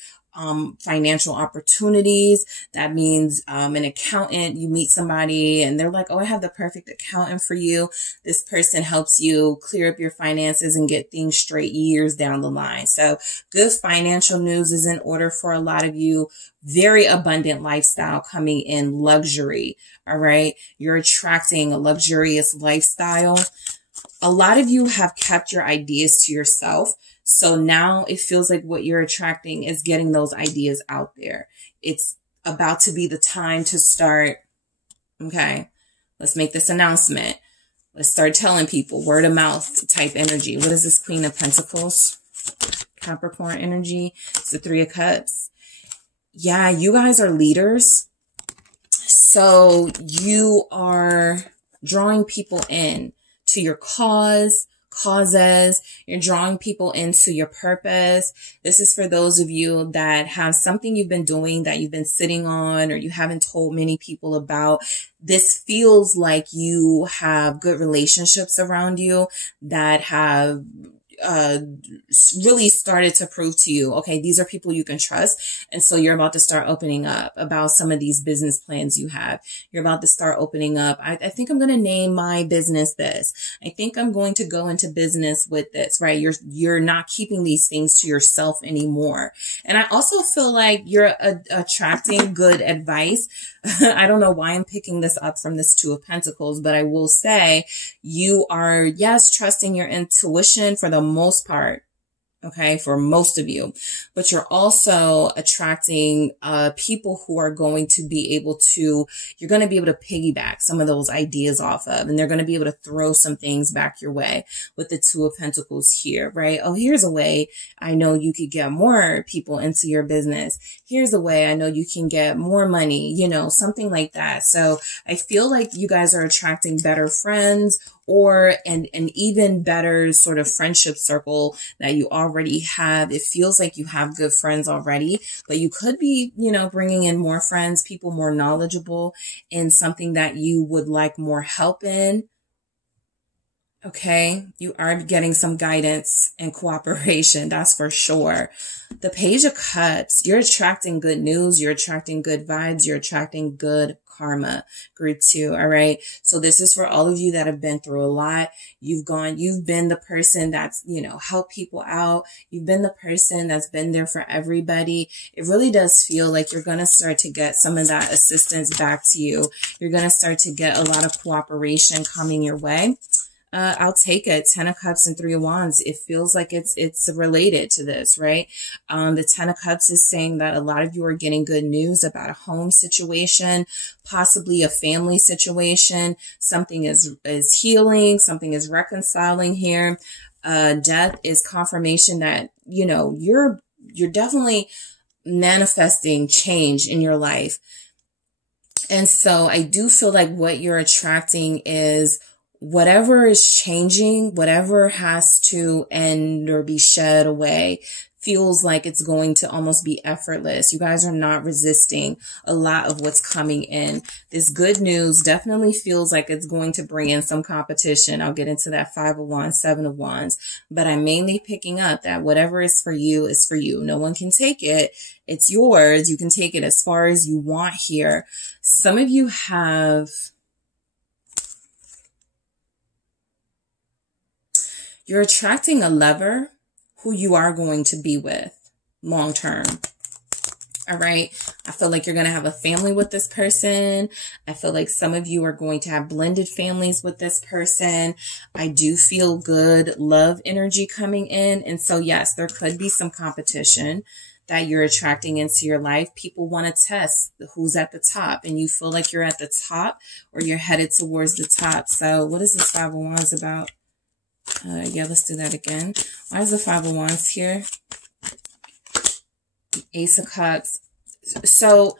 financial opportunities. That means an accountant. You meet somebody and they're like, oh, I have the perfect accountant for you. This person helps you clear up your finances and get things straight years down the line. So good financial news is in order for a lot of you. Very abundant lifestyle coming in, luxury. All right. You're attracting a luxurious lifestyle. A lot of you have kept your ideas to yourself. So now it feels like what you're attracting is getting those ideas out there. It's about to be the time to start. Okay, let's make this announcement. Let's start telling people, word of mouth type energy. What is this Queen of Pentacles? Capricorn energy. It's the 3 of Cups. Yeah, you guys are leaders. So you are drawing people in to your cause, causes. You're drawing people into your purpose. This is for those of you that have something you've been doing that you've been sitting on or you haven't told many people about. This feels like you have good relationships around you that have really started to prove to you, okay, these are people you can trust. And so you're about to start opening up about some of these business plans you have. You're about to start opening up. I think I'm going to name my business this. I think I'm going to go into business with this, right? You're not keeping these things to yourself anymore. And I also feel like you're attracting good advice. I don't know why I'm picking this up from this Two of Pentacles, but I will say you are, yes, trusting your intuition for the most part. Okay, for most of you, but you're also attracting people who are going to be able to, you're going to be able to piggyback some of those ideas off of, and they're going to be able to throw some things back your way with the Two of Pentacles here, right? Oh, here's a way I know you could get more people into your business. Here's a way I know you can get more money, you know, something like that. So I feel like you guys are attracting better friends, or an even better sort of friendship circle that you already have. It feels like you have good friends already, but you could be, you know, bringing in more friends, people more knowledgeable in something that you would like more help in. Okay, you are getting some guidance and cooperation, that's for sure. The Page of Cups, you're attracting good news, you're attracting good vibes, you're attracting good karma. Group 2, all right? So this is for all of you that have been through a lot. You've been the person that's, you know, helped people out. You've been the person that's been there for everybody. It really does feel like you're going to start to get some of that assistance back to you. You're going to start to get a lot of cooperation coming your way. I'll take it. 10 of Cups and 3 of Wands. It feels like it's related to this, right? The 10 of Cups is saying that a lot of you are getting good news about a home situation, possibly a family situation. Something is healing. Something is reconciling here. Death is confirmation that, you know, you're definitely manifesting change in your life. And so I do feel like what you're attracting is whatever is changing, whatever has to end or be shed away, feels like it's going to almost be effortless. You guys are not resisting a lot of what's coming in. This good news definitely feels like it's going to bring in some competition. I'll get into that 5 of Wands, 7 of Wands, but I'm mainly picking up that whatever is for you is for you. No one can take it. It's yours. You can take it as far as you want here. Some of you have... You're attracting a lover who you are going to be with long term. All right. I feel like you're going to have a family with this person. I feel like some of you are going to have blended families with this person. I do feel good love energy coming in. And so, yes, there could be some competition that you're attracting into your life. People want to test who's at the top, and you feel like you're at the top or you're headed towards the top. So what is this 5 of Wands about? Yeah, let's do that again. Why is the 5 of Wands here? Ace of Cups. So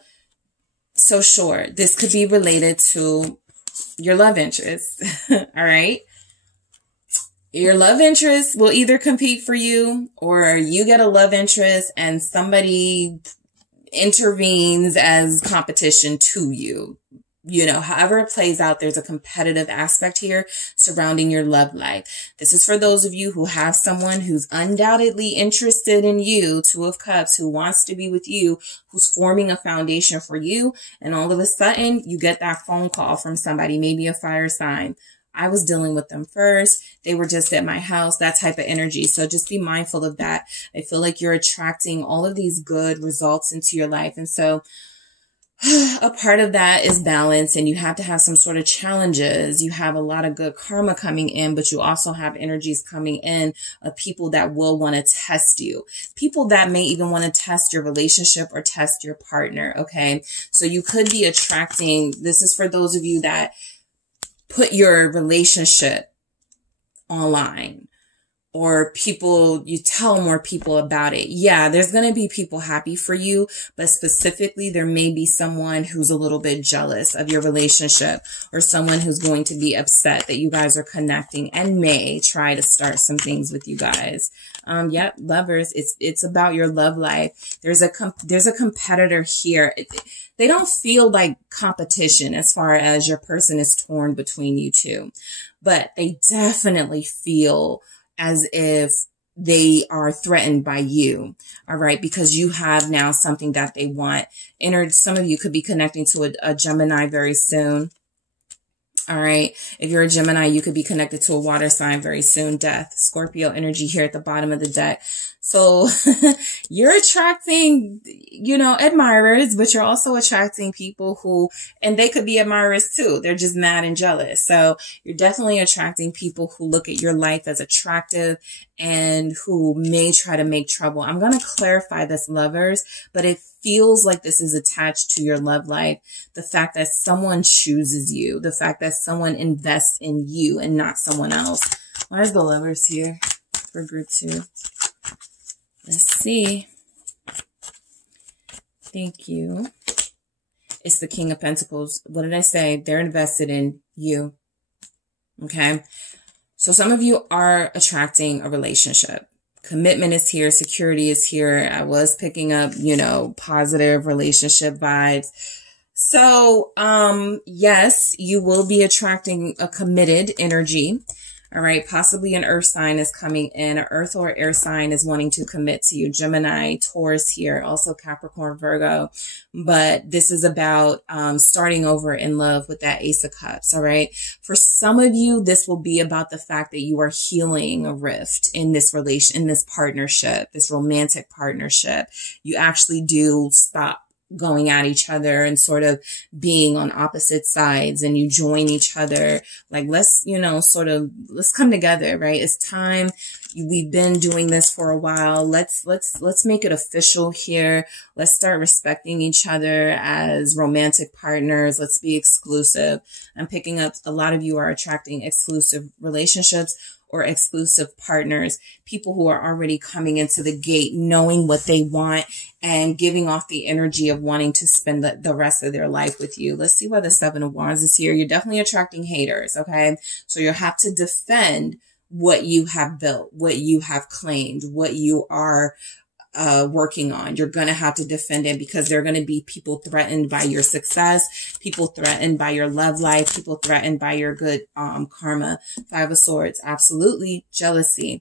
sure, this could be related to your love interest. All right. Your love interest will either compete for you, or you get a love interest and somebody intervenes as competition to you. You know, however it plays out, there's a competitive aspect here surrounding your love life. This is for those of you who have someone who's undoubtedly interested in you, 2 of Cups, who wants to be with you, who's forming a foundation for you. And all of a sudden, you get that phone call from somebody, maybe a fire sign. I was dealing with them first. They were just at my house, that type of energy. So just be mindful of that. I feel like you're attracting all of these good results into your life. And so a part of that is balance, and you have to have some sort of challenges. You have a lot of good karma coming in, but you also have energies coming in of people that will want to test you. People that may even want to test your relationship or test your partner. Okay. So you could be attracting, this is for those of you that put your relationship online, or people, you tell more people about it. Yeah, there's going to be people happy for you, but specifically there may be someone who's a little bit jealous of your relationship, or someone who's going to be upset that you guys are connecting and may try to start some things with you guys. Yep, lovers, it's about your love life. There's a competitor here. They don't feel like competition as far as your person is torn between you two, but they definitely feel as if they are threatened by you. All right. Because you have now something that they want. Some of you could be connecting to a Gemini very soon. All right. If you're a Gemini, you could be connected to a water sign very soon. Death, Scorpio energy here at the bottom of the deck. So you're attracting, you know, admirers, but you're also attracting people who, and they could be admirers too. They're just mad and jealous. So you're definitely attracting people who look at your life as attractive and who may try to make trouble. I'm going to clarify this, lovers, but it feels like this is attached to your love life. The fact that someone chooses you, the fact that someone invests in you and not someone else. Why is the lovers here for group 2? Let's see. Thank you. It's the King of Pentacles. What did I say? They're invested in you. Okay. So some of you are attracting a relationship. Commitment is here. Security is here. I was picking up, you know, positive relationship vibes. So, yes, you will be attracting a committed energy. All right. Possibly an earth sign is coming in. An earth or air sign is wanting to commit to you. Gemini, Taurus here, also Capricorn, Virgo. But this is about starting over in love with that Ace of Cups. All right. For some of you, this will be about the fact that you are healing a rift in this partnership, this romantic partnership. You actually do stop going at each other and sort of being on opposite sides, and you join each other. Like, let's come together, right? It's time. We've been doing this for a while. Let's make it official here. Let's start respecting each other as romantic partners. Let's be exclusive. I'm picking up a lot of you are attracting exclusive relationships or exclusive partners, people who are already coming into the gate, knowing what they want and giving off the energy of wanting to spend the rest of their life with you. Let's see why the 7 of Wands is here. You're definitely attracting haters. Okay. So you'll have to defend what you have built, what you have claimed, what you are working on. You're going to have to defend it, because there are going to be people threatened by your success, people threatened by your love life, people threatened by your good karma. 5 of Swords, absolutely jealousy.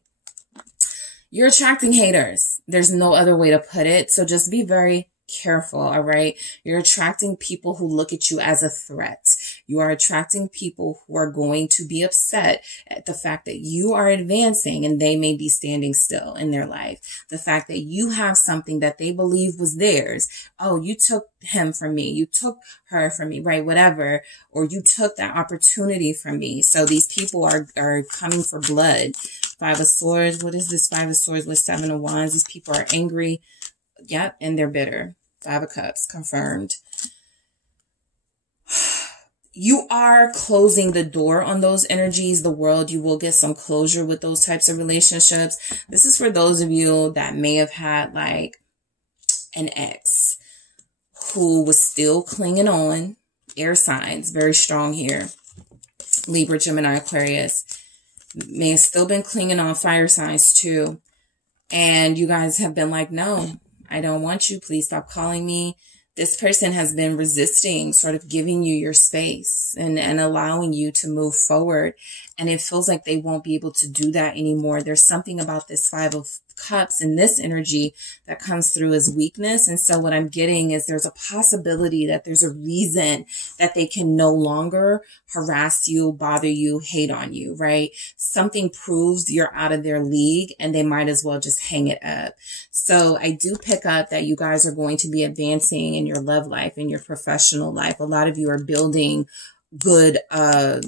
You're attracting haters. There's no other way to put it. So just be very careful. All right. You're attracting people who look at you as a threat. You are attracting people who are going to be upset at the fact that you are advancing and they may be standing still in their life. The fact that you have something that they believe was theirs. Oh, you took him from me. You took her from me, right? Whatever. Or you took that opportunity from me. So these people are coming for blood. 5 of Swords. What is this 5 of Swords with 7 of Wands? These people are angry. Yep. And they're bitter. 5 of Cups, confirmed. You are closing the door on those energies. The world, you will get some closure with those types of relationships. This is for those of you that may have had like an ex who was still clinging on. Air signs, very strong here. Libra, Gemini, Aquarius. May have still been clinging on. Fire signs too. And you guys have been like, no, I don't want you. Please stop calling me. This person has been resisting, sort of giving you your space and allowing you to move forward. And it feels like they won't be able to do that anymore. There's something about this 5 of Cups and this energy that comes through as weakness. And so what I'm getting is there's a possibility that there's a reason that they can no longer harass you, bother you, hate on you, right? Something proves you're out of their league and they might as well just hang it up. So I do pick up that you guys are going to be advancing in your love life, in your professional life. A lot of you are building good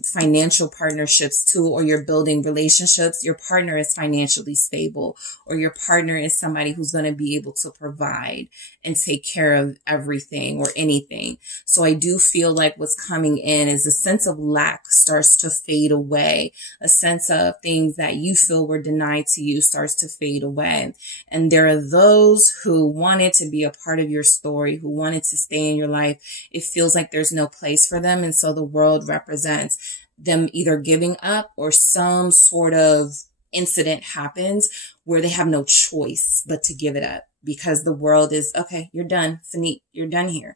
financial partnerships too, or you're building relationships, your partner is financially stable, or your partner is somebody who's going to be able to provide and take care of everything or anything. So I do feel like what's coming in is a sense of lack starts to fade away. A sense of things that you feel were denied to you starts to fade away. And there are those who wanted to be a part of your story, who wanted to stay in your life. It feels like there's no place for them. And so the world represents them either giving up, or some sort of incident happens where they have no choice but to give it up, because the world is, okay, you're done. Finite, you're done here.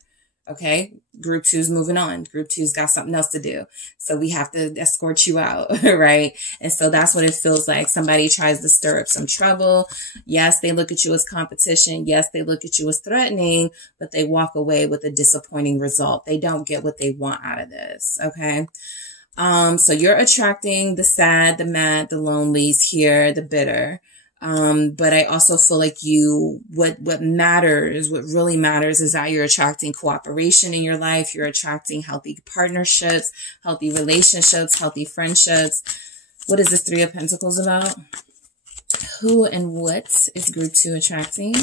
Okay. Group 2's moving on. Group 2's got something else to do. So we have to escort you out. Right. And so that's what it feels like. Somebody tries to stir up some trouble. Yes, they look at you as competition. Yes, they look at you as threatening, but they walk away with a disappointing result. They don't get what they want out of this. Okay. So you're attracting the sad, the mad, the lonelies here, the bitter. But I also feel like what matters, what really matters is that you're attracting cooperation in your life. You're attracting healthy partnerships, healthy relationships, healthy friendships. What is this 3 of Pentacles about? Who and what is group 2 attracting?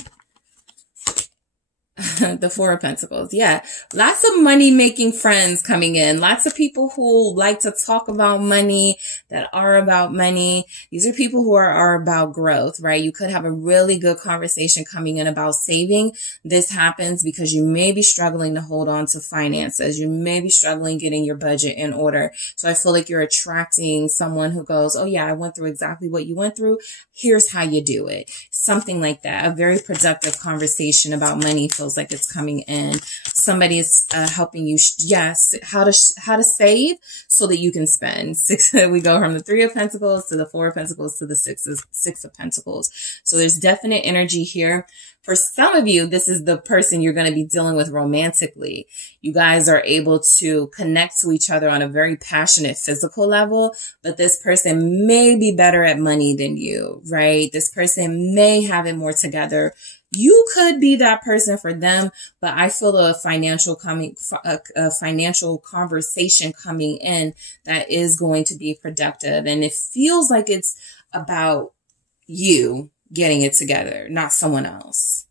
The 4 of Pentacles. Yeah. Lots of money making friends coming in. Lots of people who like to talk about money, that are about money. These are people who are about growth, right? You could have a really good conversation coming in about saving. This happens because you may be struggling to hold on to finances. You may be struggling getting your budget in order. So I feel like you're attracting someone who goes, oh yeah, I went through exactly what you went through. Here's how you do it. Something like that. A very productive conversation about money feels like it's coming in. Somebody is helping you, yes, how to save so that you can spend. We go from the 3 of Pentacles to the 4 of Pentacles to the 6 of Pentacles. So there's definite energy here. For some of you, this is the person you're going to be dealing with romantically. You guys are able to connect to each other on a very passionate physical level, but this person may be better at money than you, right? This person may have it more together. You could be that person for them, but I feel a financial conversation coming in that is going to be productive. And it feels like it's about you getting it together, not someone else.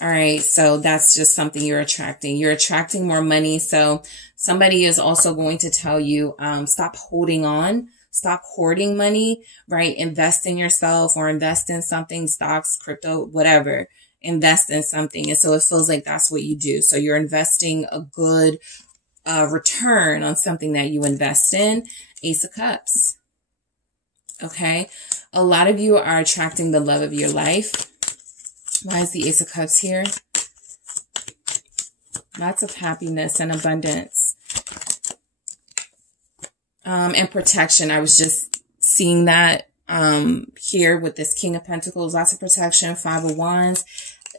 All right. So that's just something you're attracting. You're attracting more money. So somebody is also going to tell you, stop holding on. Stop hoarding money, right? Invest in yourself or invest in something, stocks, crypto, whatever. Invest in something. And so it feels like that's what you do. So you're investing a good return on something that you invest in. Ace of Cups. Okay. A lot of you are attracting the love of your life. Why is the Ace of Cups here? Lots of happiness and abundance. And protection. I was just seeing that here with this King of Pentacles. Lots of protection. 5 of Wands.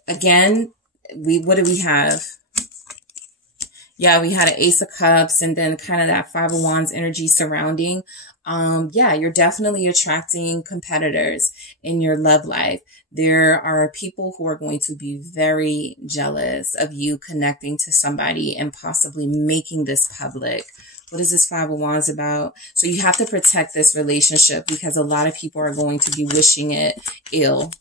Again, what do we have? Yeah, we had an Ace of Cups and then kind of that 5 of Wands energy surrounding. Yeah, you're definitely attracting competitors in your love life. There are people who are going to be very jealous of you connecting to somebody and possibly making this public. What is this 5 of Wands about? So you have to protect this relationship because a lot of people are going to be wishing it ill.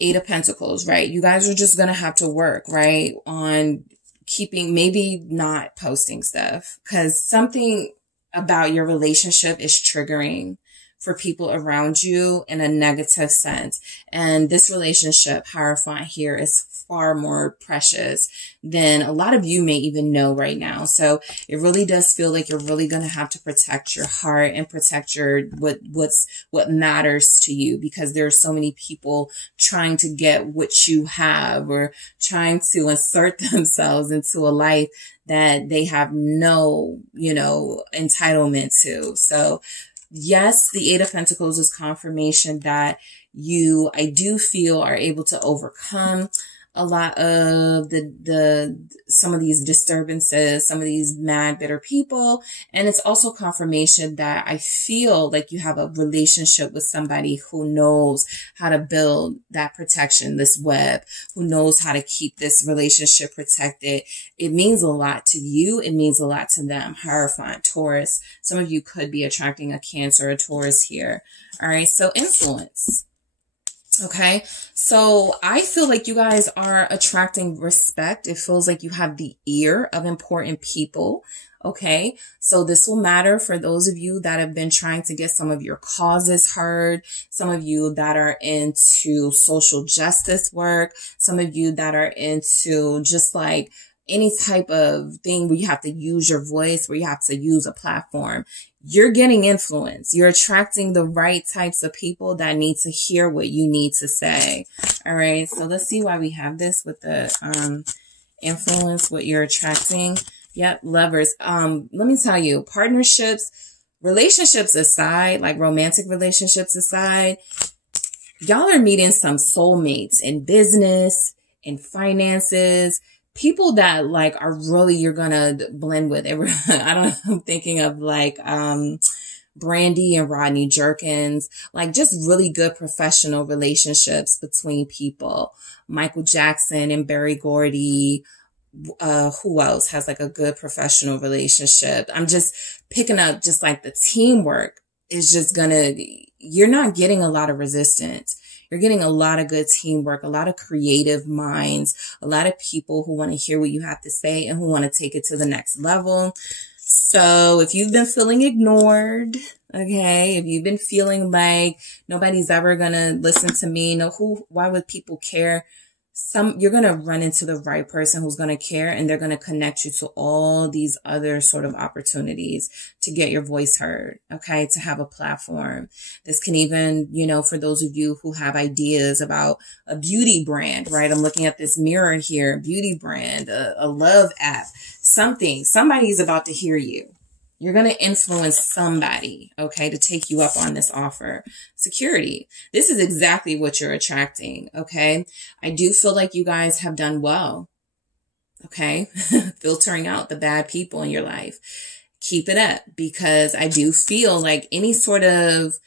8 of Pentacles, right? You guys are just going to have to work, right, on keeping, maybe not posting stuff because something about your relationship is triggering for people around you in a negative sense. And this relationship, Hierophant here, is far more precious than a lot of you may even know right now. So it really does feel like you're really going to have to protect your heart and protect your what matters to you, because there are so many people trying to get what you have or trying to insert themselves into a life that they have no, entitlement to. So yes, the 8 of Pentacles is confirmation that you, I do feel, are able to overcome a lot of some of these disturbances, some of these mad, bitter people. And it's also confirmation that I feel like you have a relationship with somebody who knows how to build that protection, this web, who knows how to keep this relationship protected. It means a lot to you. It means a lot to them. Hierophant, Taurus. Some of you could be attracting a Cancer or Taurus here. All right. So influence. Okay. So I feel like you guys are attracting respect. It feels like you have the ear of important people. Okay. So this will matter for those of you that have been trying to get some of your causes heard. Some of you that are into social justice work. Some of you that are into just like any type of thing where you have to use your voice, where you have to use a platform. You're getting influence. You're attracting the right types of people that need to hear what you need to say. All right. So let's see why we have this with the influence, what you're attracting. Yep. Lovers. Let me tell you, partnerships, relationships aside, like romantic relationships aside, y'all are meeting some soulmates in business, in finances, people that like are really, you're gonna blend with. I'm thinking of like, Brandy and Rodney Jerkins, like just really good professional relationships between people. Michael Jackson and Berry Gordy. Who else has like a good professional relationship? I'm just picking up just like the teamwork is just you're not getting a lot of resistance. You're getting a lot of good teamwork, a lot of creative minds, a lot of people who want to hear what you have to say and who want to take it to the next level. So if you've been feeling ignored, okay, if you've been feeling like nobody's ever going to listen to me, why would people care? You're going to run into the right person who's going to care, and they're going to connect you to all these other sort of opportunities to get your voice heard. Okay. To have a platform. This can even, for those of you who have ideas about a beauty brand, right? I'm looking at this mirror here, beauty brand, a love app, somebody's about to hear you. You're going to influence somebody, okay, to take you up on this offer. Security. This is exactly what you're attracting, okay? I do feel like you guys have done well, okay? Filtering out the bad people in your life. Keep it up, because I do feel like any sort of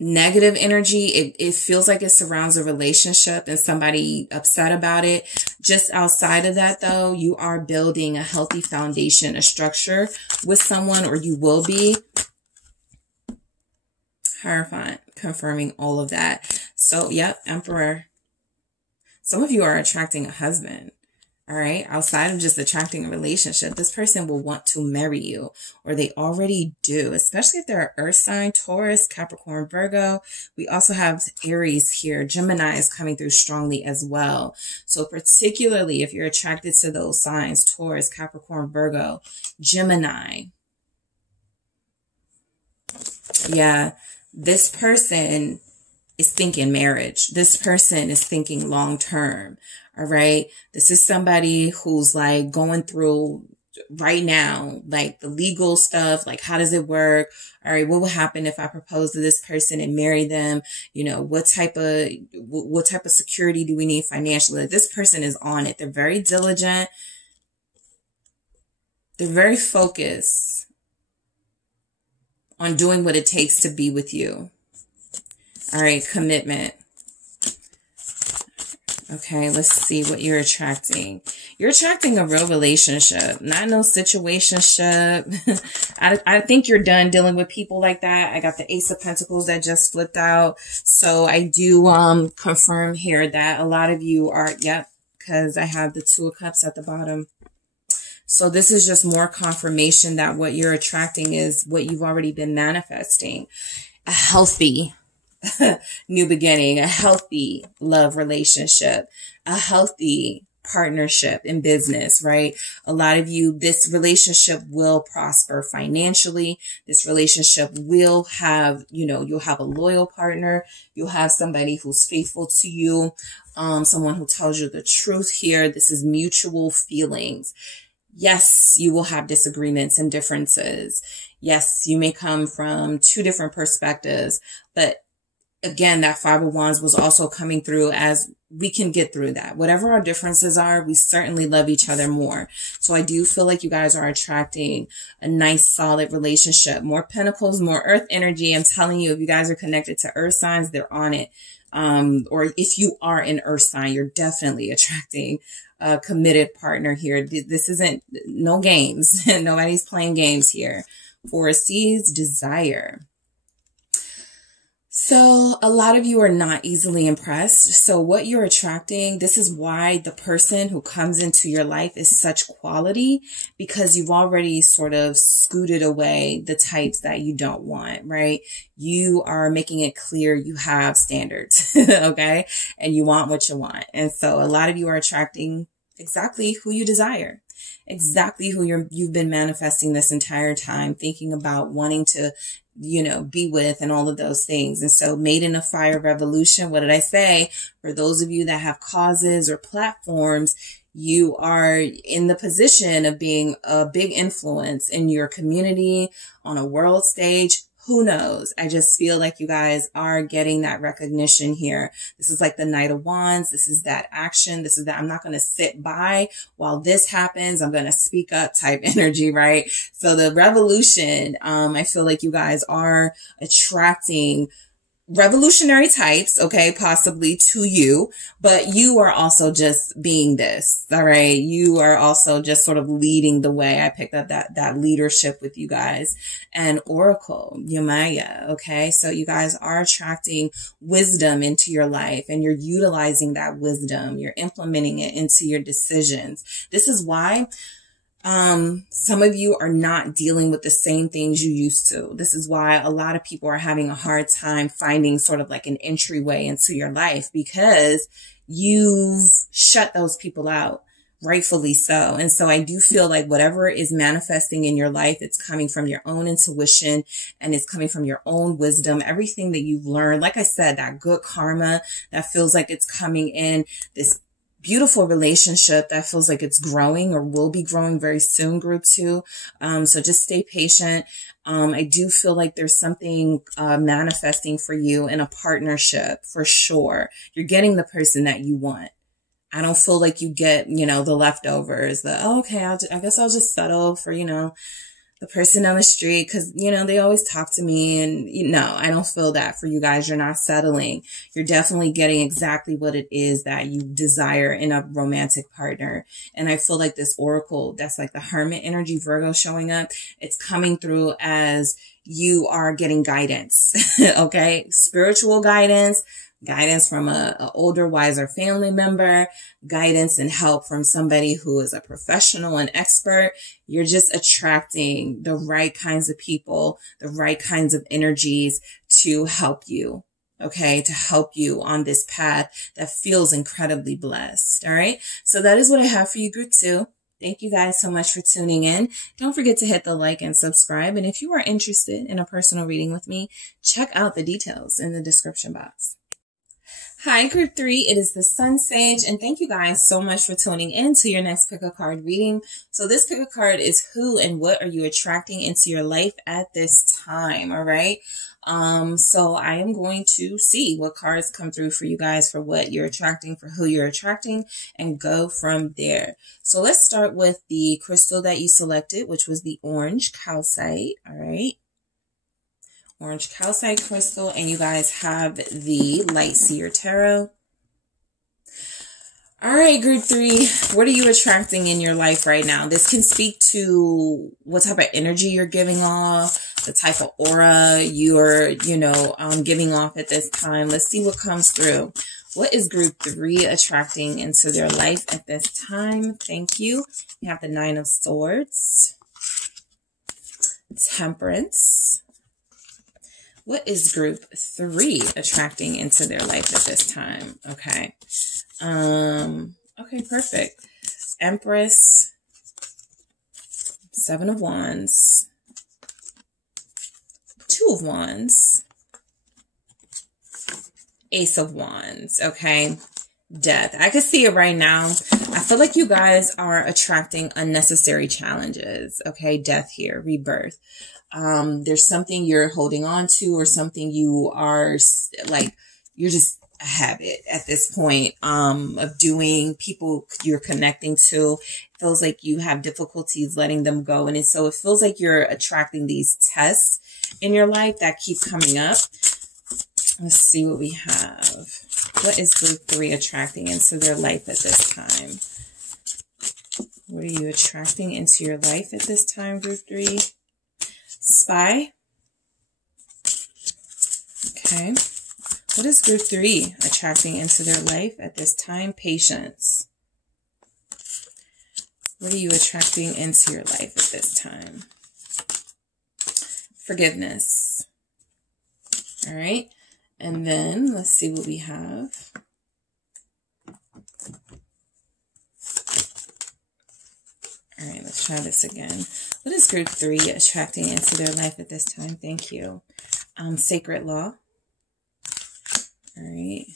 negative energy, it feels like it surrounds a relationship and somebody upset about it. Just outside of that, though, you are building a healthy foundation, a structure with someone, or you will be. Hierophant, confirming all of that. So, yep, Emperor. Some of you are attracting a husband. All right. Outside of just attracting a relationship, this person will want to marry you, or they already do, especially if they're an earth sign, Taurus, Capricorn, Virgo. We also have Aries here. Gemini is coming through strongly as well. So particularly if you're attracted to those signs, Taurus, Capricorn, Virgo, Gemini. Yeah. This person is thinking marriage. This person is thinking long term. All right. This is somebody who's like going through right now, like the legal stuff. Like, how does it work? All right. What will happen if I propose to this person and marry them? What type of security do we need financially? Like, this person is on it. They're very diligent. They're very focused on doing what it takes to be with you. All right. Commitment. Okay, let's see what you're attracting. You're attracting a real relationship, not no situationship. I think you're done dealing with people like that. I got the Ace of Pentacles that just flipped out. So I do confirm here that a lot of you are, yep, because I have the Two of Cups at the bottom. So this is just more confirmation that what you're attracting is what you've already been manifesting. A healthy new beginning, a healthy love relationship, a healthy partnership in business, right? A lot of you, this relationship will prosper financially. This relationship will have, you'll have a loyal partner. You'll have somebody who's faithful to you. Someone who tells you the truth here. This is mutual feelings. Yes, you will have disagreements and differences. Yes, you may come from two different perspectives, but again, that Five of Wands was also coming through as we can get through that. Whatever our differences are, we certainly love each other more. So I do feel like you guys are attracting a nice, solid relationship. More pentacles, more earth energy. I'm telling you, if you guys are connected to earth signs, they're on it. Or if you are an earth sign, you're definitely attracting a committed partner here. This isn't, no games. Nobody's playing games here. Four of Seeds, desire. So a lot of you are not easily impressed. So what you're attracting, this is why the person who comes into your life is such quality, because you've already sort of scooted away the types that you don't want, right? You are making it clear you have standards, okay? And you want what you want. And so a lot of you are attracting exactly who you desire. Exactly who you've been manifesting this entire time, thinking about, wanting to, you know, be with, and all of those things. And so Made in a Fire Revolution, what did I say? For those of you that have causes or platforms, you are in the position of being a big influence in your community, on a world stage. Who knows? I just feel like you guys are getting that recognition here. This is like the Knight of Wands. This is that action. This is that I'm not going to sit by while this happens. I'm going to speak up type energy, right? So the revolution, I feel like you guys are attracting revolutionary types, okay, possibly to you, but you are also just being this, all right? You are also just sort of leading the way. I picked up that leadership with you guys. And Oracle, Yamaya, okay? So you guys are attracting wisdom into your life, and you're utilizing that wisdom. You're implementing it into your decisions. This is why some of you are not dealing with the same things you used to. This is why a lot of people are having a hard time finding sort of like an entryway into your life, because you've shut those people out, rightfully so. And so I do feel like whatever is manifesting in your life, it's coming from your own intuition, and it's coming from your own wisdom. Everything that you've learned, like I said, that good karma that feels like it's coming in, this beautiful relationship that feels like it's growing or will be growing very soon, group 2. So just stay patient. I do feel like there's something manifesting for you in a partnership for sure. You're getting the person that you want. I don't feel like you get, you know, the leftovers, okay, I guess I'll just settle for, you know, the person on the street, because, you know, they always talk to me, and no, I don't feel that for you guys. You're not settling. You're definitely getting exactly what it is that you desire in a romantic partner. And I feel like this Oracle, that's like the Hermit energy, Virgo showing up, it's coming through as you are getting guidance, okay? Spiritual guidance, guidance from a older, wiser family member, guidance and help from somebody who is a professional and expert. You're just attracting the right kinds of people, the right kinds of energies to help you. Okay, to help you on this path that feels incredibly blessed. All right. So that is what I have for you, group 2. Thank you guys so much for tuning in. Don't forget to hit the like and subscribe. And if you are interested in a personal reading with me, check out the details in the description box. Hi, group 3. It is the SunSage, and thank you guys so much for tuning in to your next pick a card reading. So this pick a card is who and what are you attracting into your life at this time, all right? So I am going to see what cards come through for you guys for what you're attracting, for who you're attracting, and go from there. So let's start with the crystal that you selected, which was the orange calcite, all right? Orange calcite crystal, and you guys have the Light Seer Tarot. All right, group 3, what are you attracting in your life right now? This can speak to what type of energy you're giving off, the type of aura you're, giving off at this time. Let's see what comes through. What is group 3 attracting into their life at this time? Thank you. You have the 9 of Swords, Temperance. What is group 3 attracting into their life at this time? Okay. Okay, perfect. Empress, 7 of Wands, 2 of Wands, Ace of Wands. Okay. Death. I can see it right now. I feel like you guys are attracting unnecessary challenges. Okay. Death here. Rebirth. There's something you're holding on to, or something you are like, you're just a habit at this point, of doing. People you're connecting to, it feels like you have difficulties letting them go. And so it feels like you're attracting these tests in your life that keep coming up. Let's see what we have. What is group 3 attracting into their life at this time? What are you attracting into your life at this time, group 3? Spy. Okay. What is group 3 attracting into their life at this time? Patience. What are you attracting into your life at this time? Forgiveness. All right. And then let's see what we have. All right, let's try this again. What is group 3 attracting into their life at this time? Thank you. Sacred law. All right.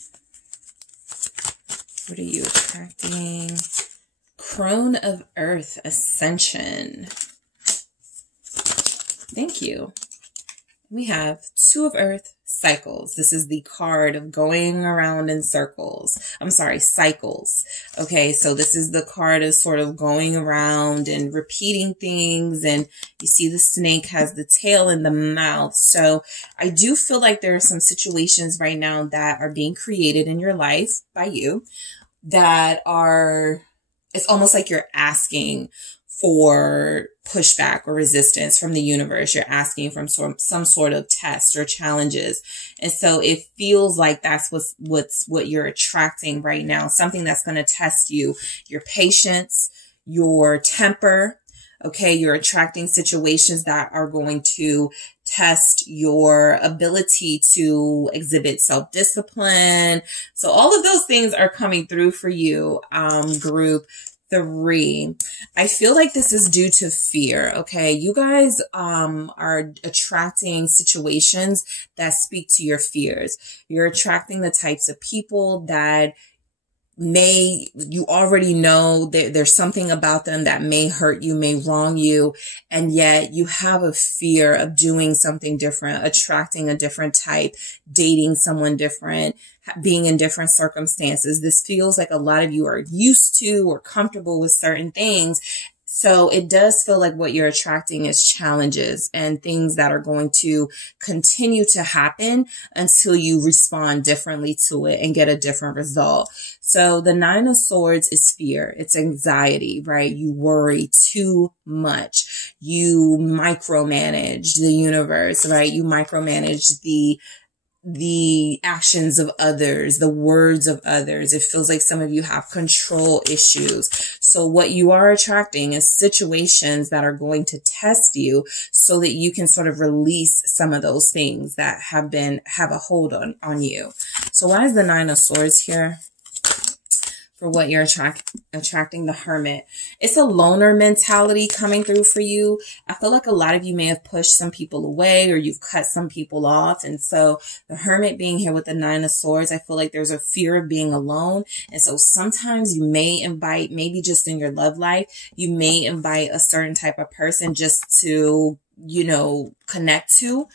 What are you attracting? Crone of Earth, Ascension. Thank you. We have Two of Earth, Cycles. This is the card of going around in circles. I'm sorry, cycles. Okay, so this is the card of sort of going around and repeating things. And you see the snake has the tail and the mouth. So I do feel like there are some situations right now that are being created in your life by you that are, it's almost like you're asking for pushback or resistance from the universe. You're asking from some sort of test or challenges. And so it feels like that's what you're attracting right now. Something that's going to test you, your patience, your temper. Okay. You're attracting situations that are going to test your ability to exhibit self-discipline. So all of those things are coming through for you, group 3. I feel like this is due to fear. Okay. You guys, are attracting situations that speak to your fears. You're attracting the types of people that you already know that there's something about them that may hurt you, may wrong you. And yet you have a fear of doing something different, attracting a different type, dating someone different, being in different circumstances. This feels like a lot of you are used to or comfortable with certain things. So it does feel like what you're attracting is challenges and things that are going to continue to happen until you respond differently to it and get a different result. So the 9 of Swords is fear. It's anxiety, right? You worry too much. You micromanage the universe, right? You micromanage the actions of others, the words of others. It feels like some of you have control issues. So what you are attracting is situations that are going to test you so that you can sort of release some of those things that have a hold on you. So why is the 9 of Swords here? For what you're attracting, the Hermit. It's a loner mentality coming through for you. I feel like a lot of you may have pushed some people away or you've cut some people off. And so the Hermit being here with the 9 of Swords, I feel like there's a fear of being alone. And so sometimes you may invite, maybe just in your love life, you may invite a certain type of person just to, connect to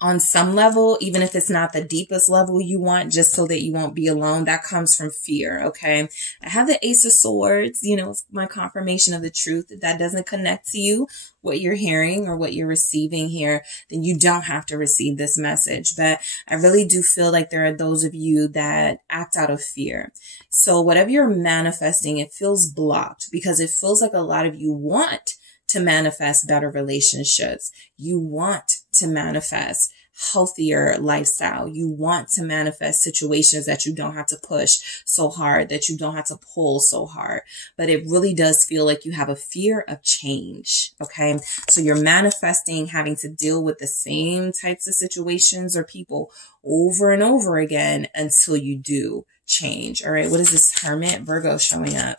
on some level, even if it's not the deepest level you want, just so that you won't be alone. That comes from fear. Okay. I have the Ace of Swords, my confirmation of the truth. If that doesn't connect to you, what you're hearing or what you're receiving here, then you don't have to receive this message. But I really do feel like there are those of you that act out of fear. So whatever you're manifesting, it feels blocked because it feels like a lot of you want to manifest better relationships. You want to manifest healthier lifestyle. You want to manifest situations that you don't have to push so hard, that you don't have to pull so hard. But it really does feel like you have a fear of change. Okay. So you're manifesting having to deal with the same types of situations or people over and over again until you do change. All right. What is this Hermit? Virgo showing up.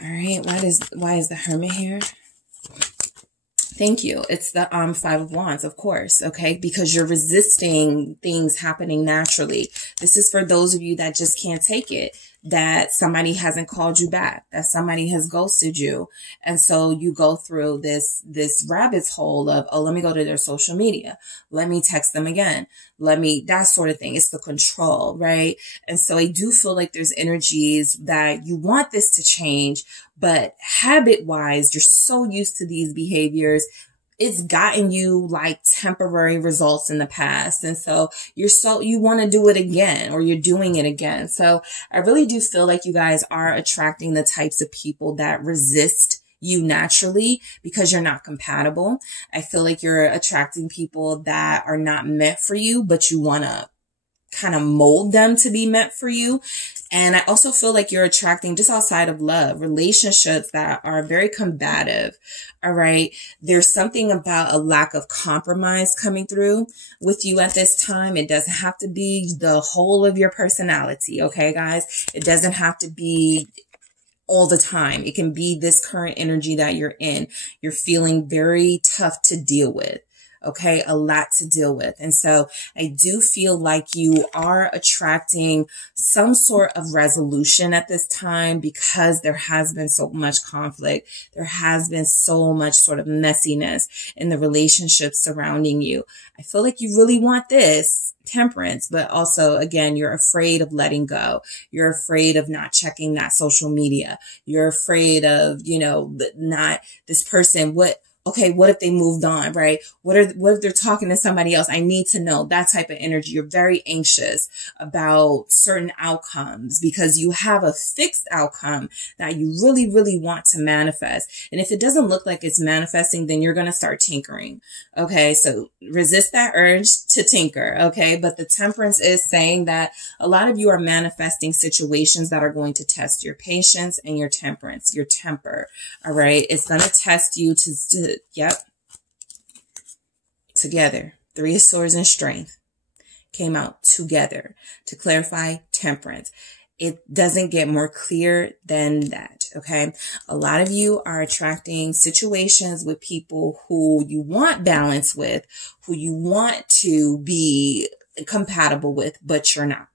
All right. Why is the Hermit here? Thank you. It's the 5 of Wands, of course. Okay. Because you're resisting things happening naturally. This is for those of you that just can't take it, that somebody hasn't called you back, that somebody has ghosted you. And so you go through this rabbit's hole of, oh, let me go to their social media. Let me text them again. That sort of thing. It's the control, right? And so I do feel like there's energies that you want this to change, but habit wise, you're so used to these behaviors. It's gotten you like temporary results in the past. And so you want to do it again, or you're doing it again. So I really do feel like you guys are attracting the types of people that resist you naturally because you're not compatible. I feel like you're attracting people that are not meant for you, but you want to kind of mold them to be meant for you. And I also feel like you're attracting, just outside of love, relationships that are very combative. All right. There's something about a lack of compromise coming through with you at this time. It doesn't have to be the whole of your personality. Okay, guys, it doesn't have to be all the time. It can be this current energy that you're in. You're feeling very tough to deal with. Okay, a lot to deal with. And so I do feel like you are attracting some sort of resolution at this time because there has been so much conflict. There has been so much sort of messiness in the relationships surrounding you. I feel like you really want this temperance, but also, again, you're afraid of letting go. You're afraid of not checking that social media. You're afraid of, not this person. Okay, what if they moved on, right? What if they're talking to somebody else? I need to know, that type of energy. You're very anxious about certain outcomes because you have a fixed outcome that you really, really want to manifest. And if it doesn't look like it's manifesting, then you're going to start tinkering. Okay, so resist that urge to tinker. Okay, but the temperance is saying that a lot of you are manifesting situations that are going to test your patience and your temperance, your temper. All right, it's going to test you Yep. Together. 3 of Swords and Strength came out together to clarify temperance. It doesn't get more clear than that. Okay. A lot of you are attracting situations with people who you want balance with, who you want to be compatible with, but you're not.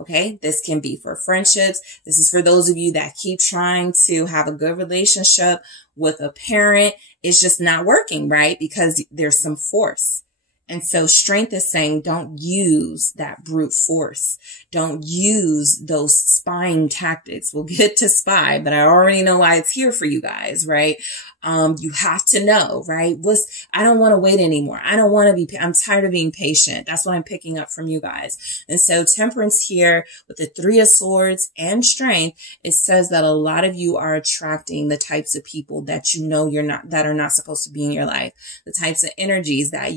Okay. This can be for friendships. This is for those of you that keep trying to have a good relationship with a parent. It's just not working, right? Because there's some force. And so strength is saying, don't use that brute force. Don't use those spying tactics. We'll get to spy, but I already know why it's here for you guys, right? You have to know, right? I don't want to wait anymore. I'm tired of being patient. That's what I'm picking up from you guys. And so temperance here with the 3 of Swords and strength, it says that a lot of you are attracting the types of people that that are not supposed to be in your life. The types of energies that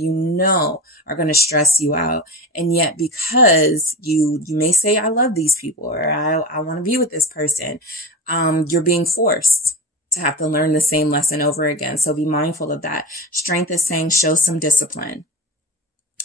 are going to stress you out. And yet because you may say, I love these people, or I want to be with this person. You're being forced to have to learn the same lesson over again. So be mindful of that. Strength is saying, show some discipline.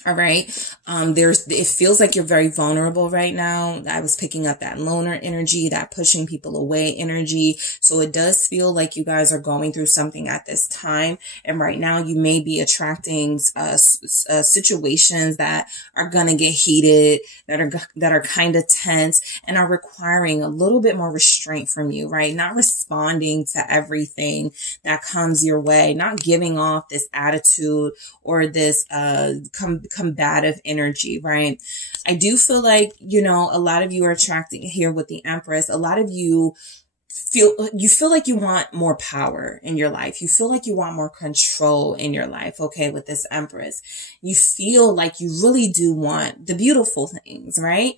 All right. It feels like you're very vulnerable right now. I was picking up that loner energy, that pushing people away energy. So it does feel like you guys are going through something at this time. And right now you may be attracting situations that are going to get heated, that are kind of tense and are requiring a little bit more restraint from you, right? Not responding to everything that comes your way, not giving off this attitude or this, combative energy, right? I do feel like, a lot of you are attracting here with the Empress. A lot of you feel like you want more power in your life. You feel like you want more control in your life. Okay. With this Empress, you feel like you really do want the beautiful things, right?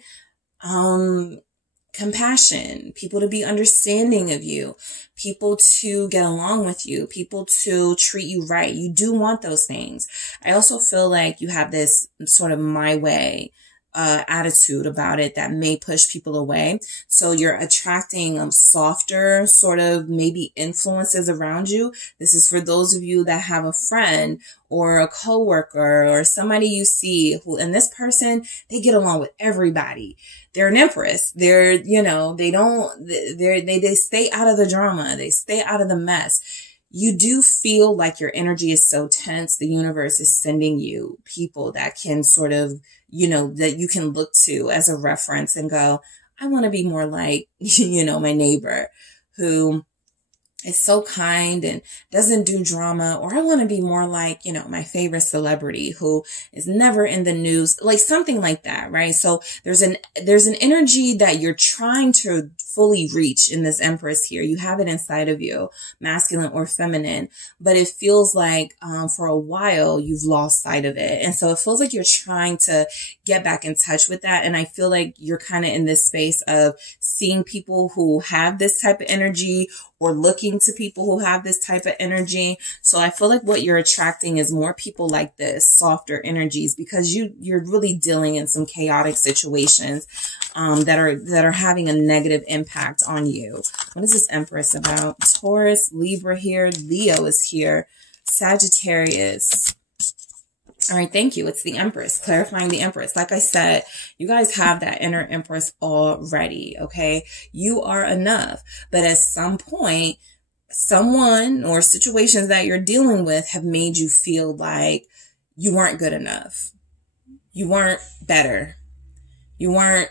Compassion, people to be understanding of you, people to get along with you, people to treat you right. You do want those things. I also feel like you have this sort of my way attitude about it that may push people away. So you're attracting softer sort of maybe influences around you. This is for those of you that have a friend or a coworker or somebody you see who, and this person, they get along with everybody. They're an Empress. They stay out of the drama. They stay out of the mess. you do feel like your energy is so tense. The universe is sending you people that can sort of, that you can look to as a reference and go, I want to be more like, my neighbor who is so kind and doesn't do drama, or I want to be more like, my favorite celebrity who is never in the news, like something like that, right? So there's an energy that you're trying to fully reach in this Empress here. You have it inside of you, masculine or feminine, but it feels like for a while you've lost sight of it. And so it feels like you're trying to get back in touch with that. And I feel like you're kind of in this space of seeing people who have this type of energy or looking to people who have this type of energy. So I feel like what you're attracting is more people like this, softer energies, because you're really dealing in some chaotic situations that are having a negative impact on you. What is this Empress about? Taurus, Libra here, Leo is here, Sagittarius. All right, thank you. It's the Empress, clarifying the Empress. Like I said, you guys have that inner Empress already, okay? You are enough. But at some point, someone or situations that you're dealing with have made you feel like you weren't good enough. You weren't better. You weren't,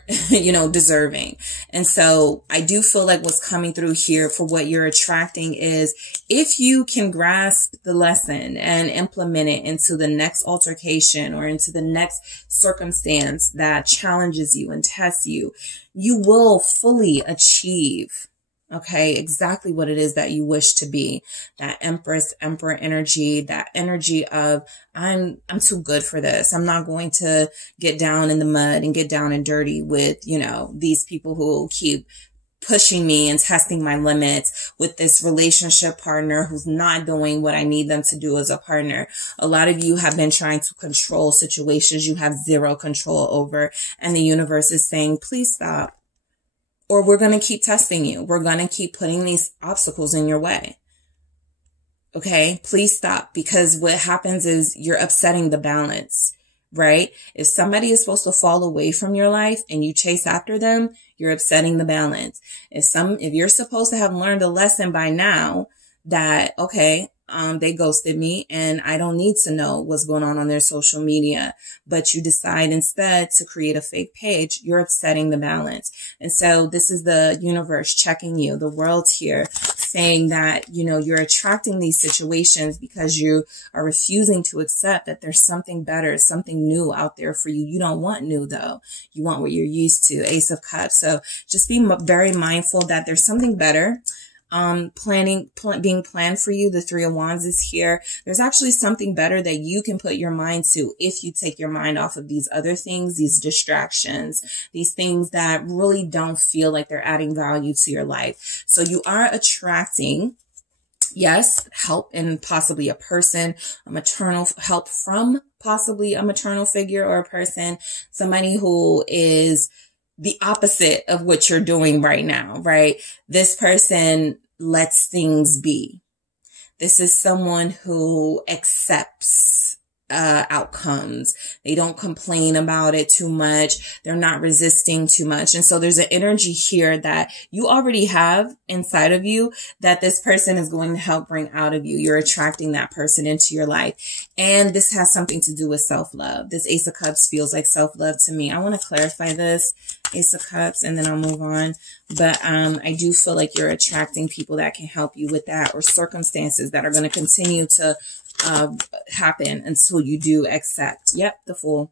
deserving. And so I do feel like what's coming through here for what you're attracting is if you can grasp the lesson and implement it into the next altercation or into the next circumstance that challenges you and tests you, you will fully achieve, okay, exactly what it is that you wish to be. That Empress, Emperor energy, that energy of I'm too good for this. I'm not going to get down in the mud and get down and dirty with, these people who keep pushing me and testing my limits with this relationship partner who's not doing what I need them to do as a partner. A lot of you have been trying to control situations you have zero control over, and the universe is saying, please stop. Or we're going to keep testing you. We're going to keep putting these obstacles in your way. Okay, please stop, because what happens is you're upsetting the balance, right? If somebody is supposed to fall away from your life and you chase after them, you're upsetting the balance. If you're supposed to have learned a lesson by now that, okay, they ghosted me and I don't need to know what's going on their social media, but you decide instead to create a fake page, you're upsetting the balance. And so this is the universe checking you, the world here saying that, you're attracting these situations because you are refusing to accept that there's something better, something new out there for you. You don't want new though. You want what you're used to. Ace of Cups. So just be very mindful that there's something better being planned for you. The Three of Wands is here. There's actually something better that you can put your mind to if you take your mind off of these other things, these distractions, these things that really don't feel like they're adding value to your life. So you are attracting, yes, help in possibly a person, a maternal help from possibly a maternal figure or a person, somebody who is the opposite of what you're doing right now, right? This person lets things be. This is someone who accepts outcomes. They don't complain about it too much. They're not resisting too much. And so there's an energy here that you already have inside of you that this person is going to help bring out of you. You're attracting that person into your life. And this has something to do with self-love. This Ace of Cups feels like self-love to me. I want to clarify this, Ace of Cups, and then I'll move on. But I do feel like you're attracting people that can help you with that, or circumstances that are going to continue to happen until you do accept. Yep, the Fool.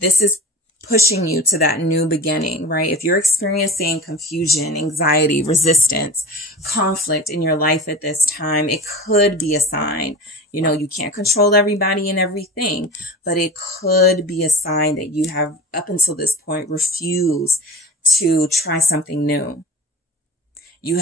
This is pushing you to that new beginning, right? If you're experiencing confusion, anxiety, resistance, conflict in your life at this time, it could be a sign. You can't control everybody and everything, but it could be a sign that you have up until this point refused to try something new. You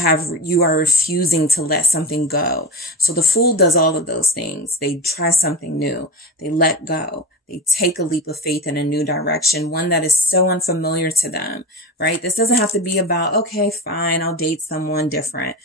are refusing to let something go. So the Fool does all of those things. They try something new. They let go. They take a leap of faith in a new direction, one that is so unfamiliar to them, right? This doesn't have to be about, okay, fine, I'll date someone different.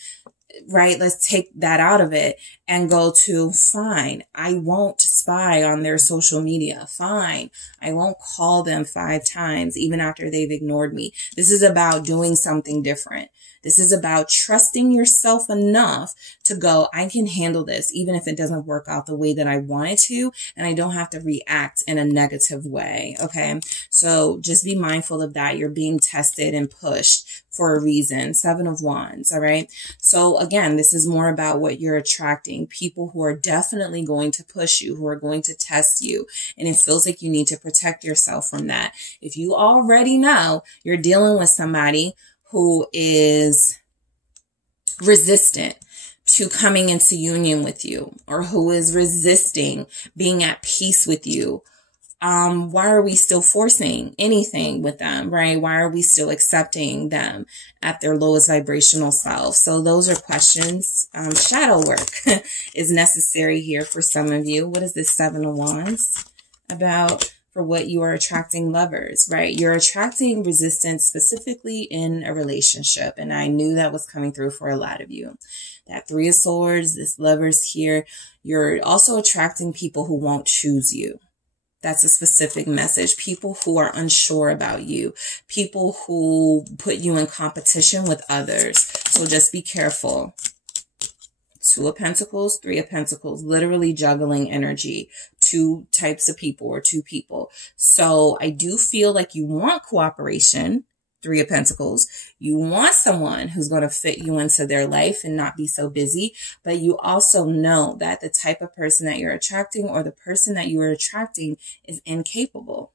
right? Let's take that out of it and go to, fine, I won't spy on their social media. Fine, I won't call them 5 times even after they've ignored me. This is about doing something different. This is about trusting yourself enough to go, I can handle this, even if it doesn't work out the way that I want it to, and I don't have to react in a negative way, okay? So just be mindful of that. You're being tested and pushed for a reason. 7 of Wands, all right? So again, this is more about what you're attracting. People who are definitely going to push you, who are going to test you, and it feels like you need to protect yourself from that. If you already know you're dealing with somebody who is resistant to coming into union with you, or who is resisting being at peace with you, why are we still forcing anything with them, right? Why are we still accepting them at their lowest vibrational self? So those are questions. Shadow work is necessary here for some of you. What is this 7 of Wands about? For what you are attracting, lovers, right? You're attracting resistance specifically in a relationship. And I knew that was coming through for a lot of you. That 3 of Swords, this lovers here, you're also attracting people who won't choose you. That's a specific message. People who are unsure about you. People who put you in competition with others. So just be careful. 2 of Pentacles, 3 of Pentacles, literally juggling energy. 2 types of people, or 2 people. So I do feel like you want cooperation. 3 of Pentacles. You want someone who's going to fit you into their life and not be so busy. But you also know that the type of person that you're attracting, or the person that you are attracting, is incapable.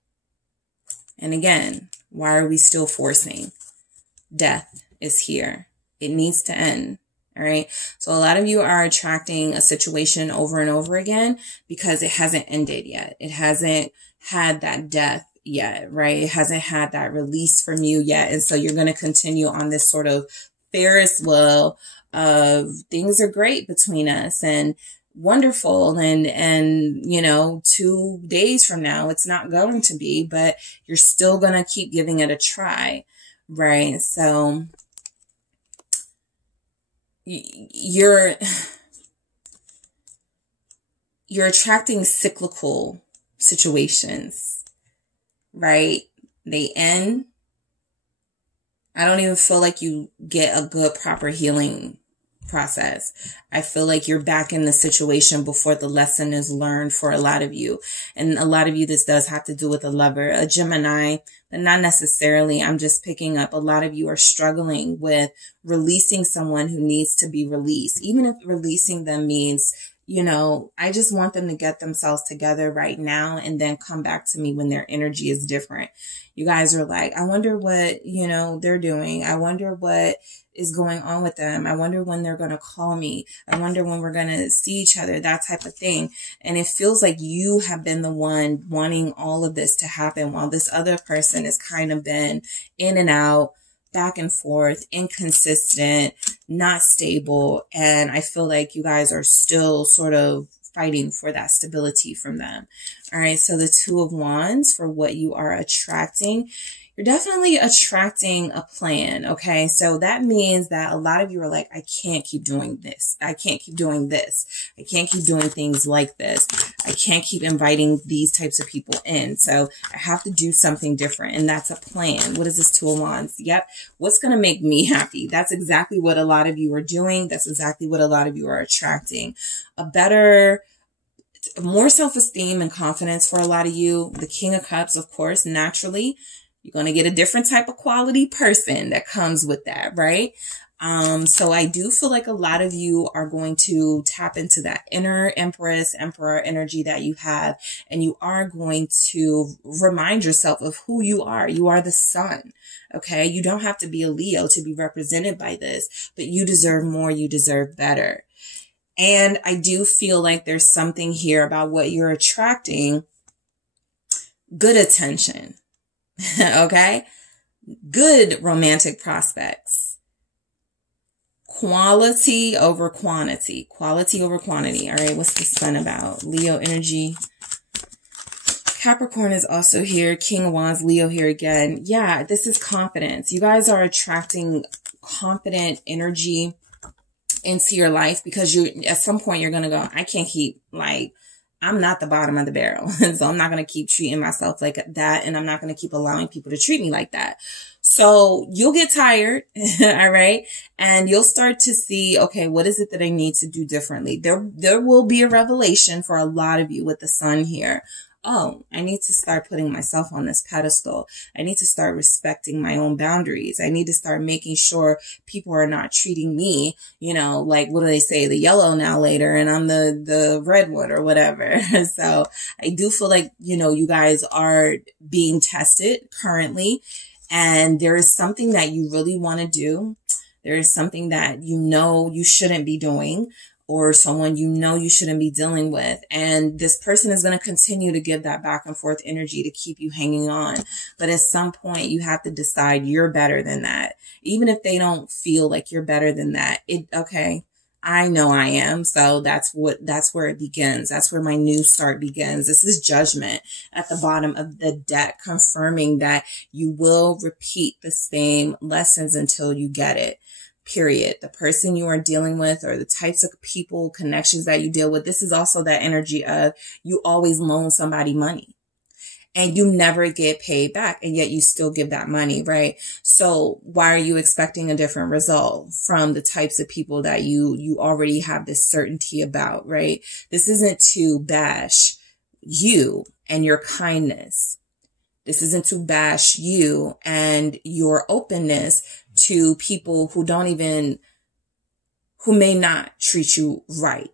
And again, why are we still forcing? Death is here. It needs to end. All right. So a lot of you are attracting a situation over and over again because it hasn't ended yet. It hasn't had that death yet, right? It hasn't had that release from you yet. And so you're going to continue on this sort of Ferris wheel of things are great between us and wonderful. And, you know, 2 days from now, it's not going to be, but you're still going to keep giving it a try, right? So you're attracting cyclical situations, right? They end. I don't even feel like you get a good, proper healing process. I feel like you're back in the situation before the lesson is learned for a lot of you. And a lot of you, this does have to do with a lover, a Gemini, but not necessarily. I'm just picking up a lot of you are struggling with releasing someone who needs to be released. Even if releasing them means, you know, I just want them to get themselves together right now and then come back to me when their energy is different. You guys are like, I wonder what, you know, they're doing. I wonder what is going on with them. I wonder when they're going to call me. I wonder when we're going to see each other, that type of thing. And it feels like you have been the one wanting all of this to happen while this other person has kind of been in and out, back and forth, inconsistent, not stable. And I feel like you guys are still sort of fighting for that stability from them. All right. So the 2 of Wands for what you are attracting. You're definitely attracting a plan, okay? So that means that a lot of you are like, I can't keep doing this. I can't keep doing this. I can't keep doing things like this. I can't keep inviting these types of people in. So I have to do something different, and that's a plan. What is this 2 of Wands? Yep. What's going to make me happy? That's exactly what a lot of you are doing. That's exactly what a lot of you are attracting. A better, more self-esteem and confidence for a lot of you. The King of Cups, of course, naturally. You're going to get a different type of quality person that comes with that, right? So I do feel like a lot of you are going to tap into that inner Empress, Emperor energy that you have, and you are going to remind yourself of who you are. You are the sun, okay? You don't have to be a Leo to be represented by this, but you deserve more. You deserve better. And I do feel like there's something here about what you're attracting. Good attention. Okay. Good romantic prospects. Quality over quantity. Quality over quantity. All right. What's the sun about? Leo energy. Capricorn is also here. King of Wands, Leo here again. Yeah, this is confidence. You guys are attracting confident energy into your life, because at some point you're going to go, I can't keep, like, I'm not the bottom of the barrel. And so I'm not going to keep treating myself like that. And I'm not going to keep allowing people to treat me like that. So you'll get tired. All right. And you'll start to see, okay, what is it that I need to do differently? There will be a revelation for a lot of you with the sun here. Oh, I need to start putting myself on this pedestal. I need to start respecting my own boundaries. I need to start making sure people are not treating me, you know, like, what do they say? The yellow now later, and I'm the red one or whatever. So I do feel like, you know, you guys are being tested currently, and there is something that you really want to do. There is something that you know you shouldn't be doing, or someone you know you shouldn't be dealing with. And this person is going to continue to give that back and forth energy to keep you hanging on. But at some point, you have to decide you're better than that. Even if they don't feel like you're better than that. Okay, I know I am. So that's where it begins. That's where my new start begins. This is Judgment at the bottom of the deck, confirming that you will repeat the same lessons until you get it. Period. The person you are dealing with, or the types of people, connections that you deal with. This is also that energy of you always loan somebody money and you never get paid back, and yet you still give that money, right? So why are you expecting a different result from the types of people that you already have this certainty about, right? This isn't to bash you and your kindness. This isn't to bash you and your openness to people who may not treat you right.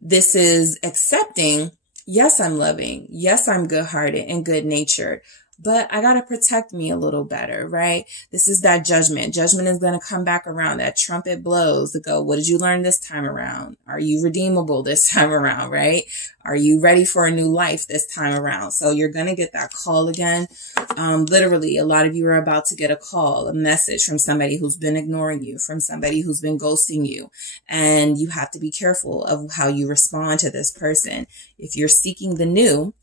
This is accepting, yes, I'm loving. Yes, I'm good-hearted and good-natured, but I got to protect me a little better, right? This is that judgment. Judgment is going to come back around. That trumpet blows to go, what did you learn this time around? Are you redeemable this time around, right? Are you ready for a new life this time around? So you're going to get that call again. Literally, a lot of you are about to get a call, a message from somebody who's been ignoring you, from somebody who's been ghosting you. And you have to be careful of how you respond to this person. If you're seeking the new,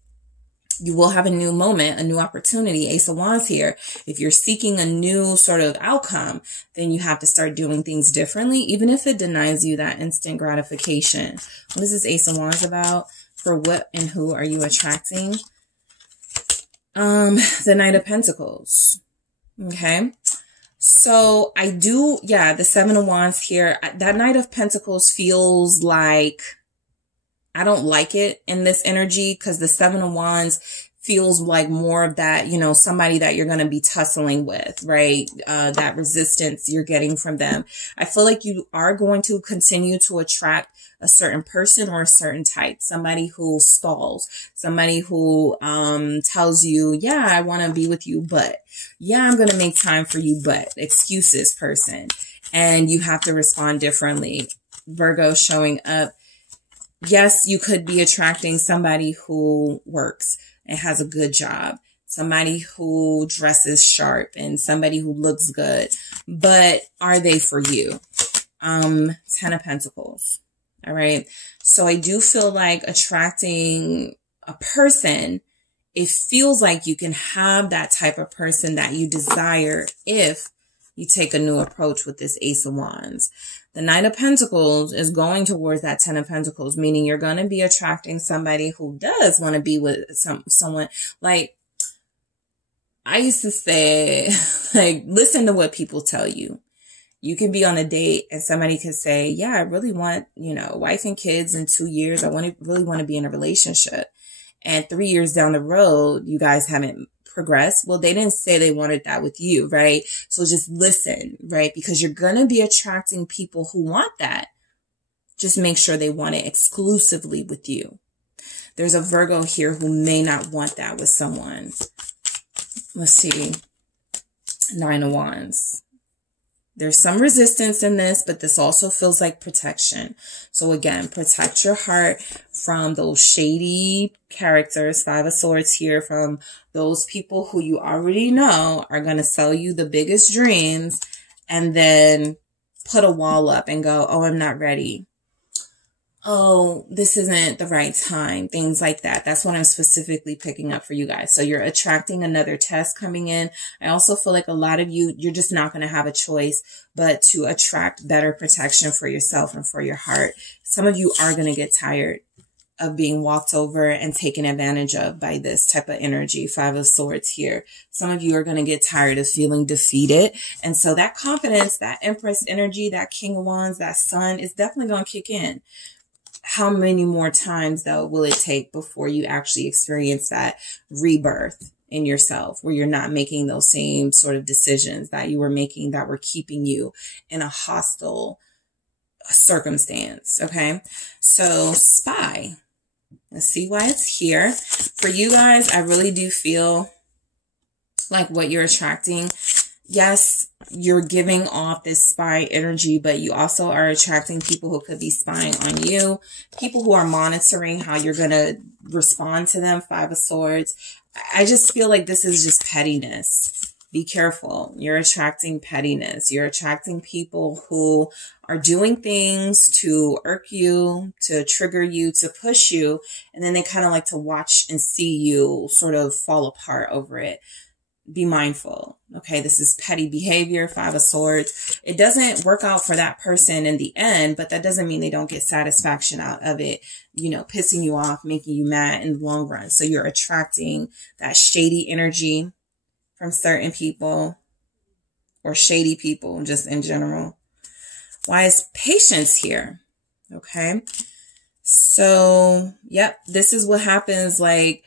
you will have a new moment, a new opportunity. Ace of Wands here. If you're seeking a new sort of outcome, then you have to start doing things differently, even if it denies you that instant gratification. What is this Ace of Wands about? For what and who are you attracting? The Knight of Pentacles. Okay. So the Seven of Wands here. That Knight of Pentacles feels like, I don't like it in this energy, because the Seven of Wands feels like more of that, you know, somebody that you're going to be tussling with, right? That resistance you're getting from them. I feel like you are going to continue to attract a certain person or a certain type, somebody who stalls, somebody who tells you, yeah, I want to be with you, but yeah, I'm going to make time for you, but excuses person. And you have to respond differently. Virgo showing up. Yes, you could be attracting somebody who works and has a good job, somebody who dresses sharp, and somebody who looks good. But are they for you? Ten of Pentacles. All right. So I do feel like attracting a person, it feels like you can have that type of person that you desire if you take a new approach with this Ace of Wands. The Knight of Pentacles is going towards that Ten of Pentacles, meaning you're going to be attracting somebody who does want to be with someone. Like, I used to say, like, listen to what people tell you. You can be on a date and somebody could say, yeah, I really want, you know, wife and kids in 2 years. I really want to be in a relationship. And 3 years down the road, you guys haven't progress. Well, they didn't say they wanted that with you, right? So just listen, right? Because you're going to be attracting people who want that. Just make sure they want it exclusively with you. There's a Virgo here who may not want that with someone. Let's see. Nine of Wands. There's some resistance in this, but this also feels like protection. So again, protect your heart from those shady characters. Five of Swords here, from those people who you already know are going to sell you the biggest dreams and then put a wall up and go, oh, I'm not ready. oh, this isn't the right time, things like that. That's what I'm specifically picking up for you guys. So you're attracting another test coming in. I also feel like a lot of you, you're just not going to have a choice but to attract better protection for yourself and for your heart. Some of you are going to get tired of being walked over and taken advantage of by this type of energy. 5 of Swords here. Some of you are going to get tired of feeling defeated. And so that confidence, that Empress energy, that King of Wands, that Sun is definitely going to kick in. How many more times, though, will it take before you actually experience that rebirth in yourself, where you're not making those same sort of decisions that you were making that were keeping you in a hostile circumstance? Okay, so Spy. Let's see why it's here. For you guys, I really do feel like what you're attracting, yes, you're giving off this spy energy, but you also are attracting people who could be spying on you, people who are monitoring how you're going to respond to them. 5 of Swords. I just feel like this is just pettiness. Be careful. You're attracting pettiness. You're attracting people who are doing things to irk you, to trigger you, to push you, and then they kind of like to watch and see you sort of fall apart over it. Be mindful. Okay, this is petty behavior. 5 of Swords. It doesn't work out for that person in the end, but that doesn't mean they don't get satisfaction out of it, you know, pissing you off, making you mad in the long run. So you're attracting that shady energy from certain people, or shady people just in general. Why is Patience here? Okay, so yep, this is what happens. Like,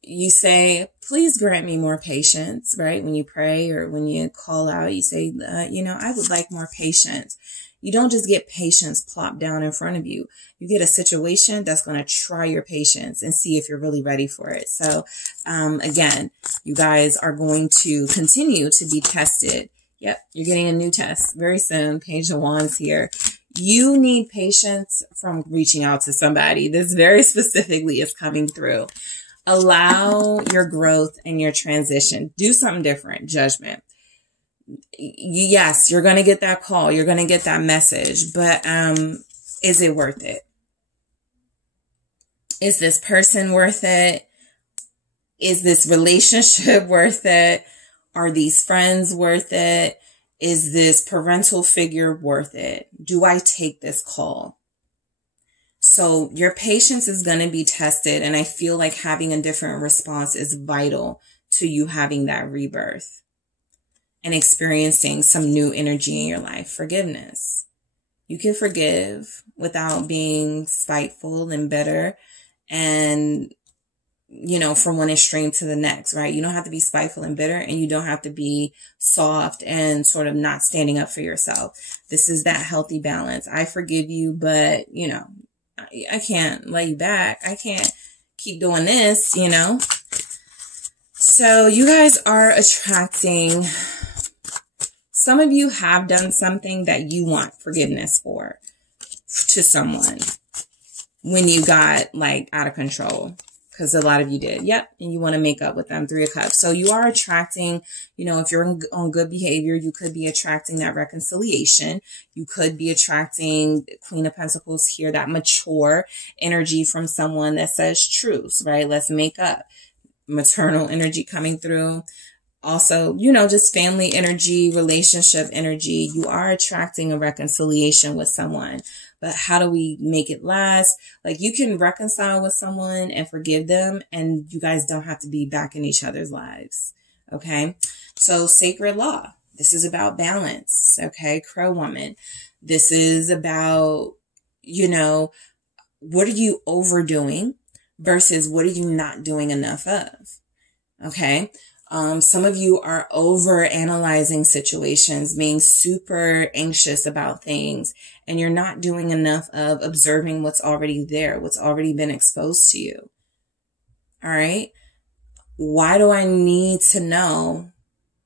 you say, please grant me more patience, right? When you pray or when you call out, you say, you know, I would like more patience. You don't just get patience plopped down in front of you. You get a situation that's going to try your patience and see if you're really ready for it. So, again, you guys are going to continue to be tested. Yep, you're getting a new test very soon. Page of Wands here. You need patience from reaching out to somebody. This very specifically is coming through. Allow your growth and your transition. Do something different. Judgment. Yes, you're going to get that call. You're going to get that message. But is it worth it? Is this person worth it? Is this relationship worth it? Are these friends worth it? Is this parental figure worth it? Do I take this call? So your patience is going to be tested. And I feel like having a different response is vital to you having that rebirth and experiencing some new energy in your life. Forgiveness. You can forgive without being spiteful and bitter and, you know, from one extreme to the next, right? You don't have to be spiteful and bitter, and you don't have to be soft and sort of not standing up for yourself. This is that healthy balance. I forgive you, but, you know, I can't lay you back. I can't keep doing this, you know? So you guys are attracting, some of you have done something that you want forgiveness for to someone when you got like out of control. Because a lot of you did. Yep. And you want to make up with them. 3 of Cups. So you are attracting, you know, if you're on good behavior, you could be attracting that reconciliation. You could be attracting Queen of Pentacles here, that mature energy from someone that says truce, right? Let's make up. Maternal energy coming through. Also, you know, just family energy, relationship energy. You are attracting a reconciliation with someone. But how do we make it last? Like, you can reconcile with someone and forgive them, and you guys don't have to be back in each other's lives. Okay. So Sacred Law. This is about balance. Okay. Crow Woman. This is about, you know, what are you overdoing versus what are you not doing enough of? Okay. Some of you are over analyzing situations, being super anxious about things, and you're not doing enough of observing what's already there, what's already been exposed to you. All right. Why do I need to know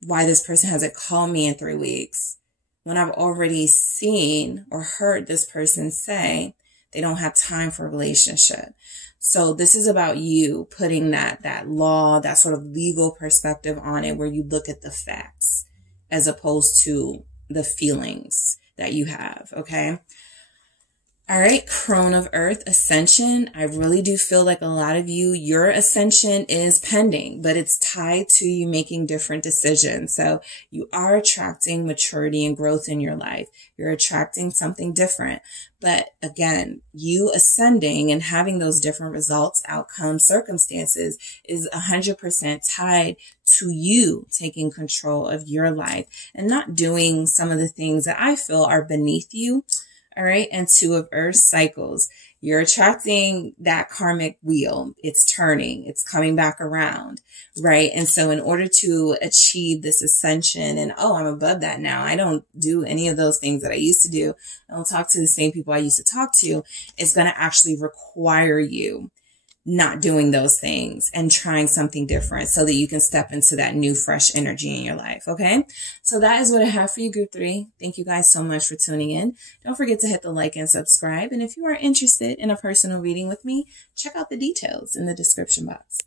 why this person hasn't called me in 3 weeks when I've already seen or heard this person say they don't have time for a relationship? So this is about you putting that law, that sort of legal perspective on it, where you look at the facts as opposed to the feelings that you have. Okay. All right, Crone of Earth, Ascension. I really do feel like a lot of you, your ascension is pending, but it's tied to you making different decisions. So you are attracting maturity and growth in your life. You're attracting something different. But again, you ascending and having those different results, outcomes, circumstances is 100% tied to you taking control of your life and not doing some of the things that I feel are beneath you. All right. And Two of Earth, cycles. You're attracting that karmic wheel. It's turning. It's coming back around. Right. And so in order to achieve this ascension and, oh, I'm above that now. I don't do any of those things that I used to do. I don't talk to the same people I used to talk to. It's going to actually require you not doing those things and trying something different so that you can step into that new, fresh energy in your life. Okay. So that is what I have for you, group 3. Thank you guys so much for tuning in. Don't forget to hit the like and subscribe. And if you are interested in a personal reading with me, check out the details in the description box.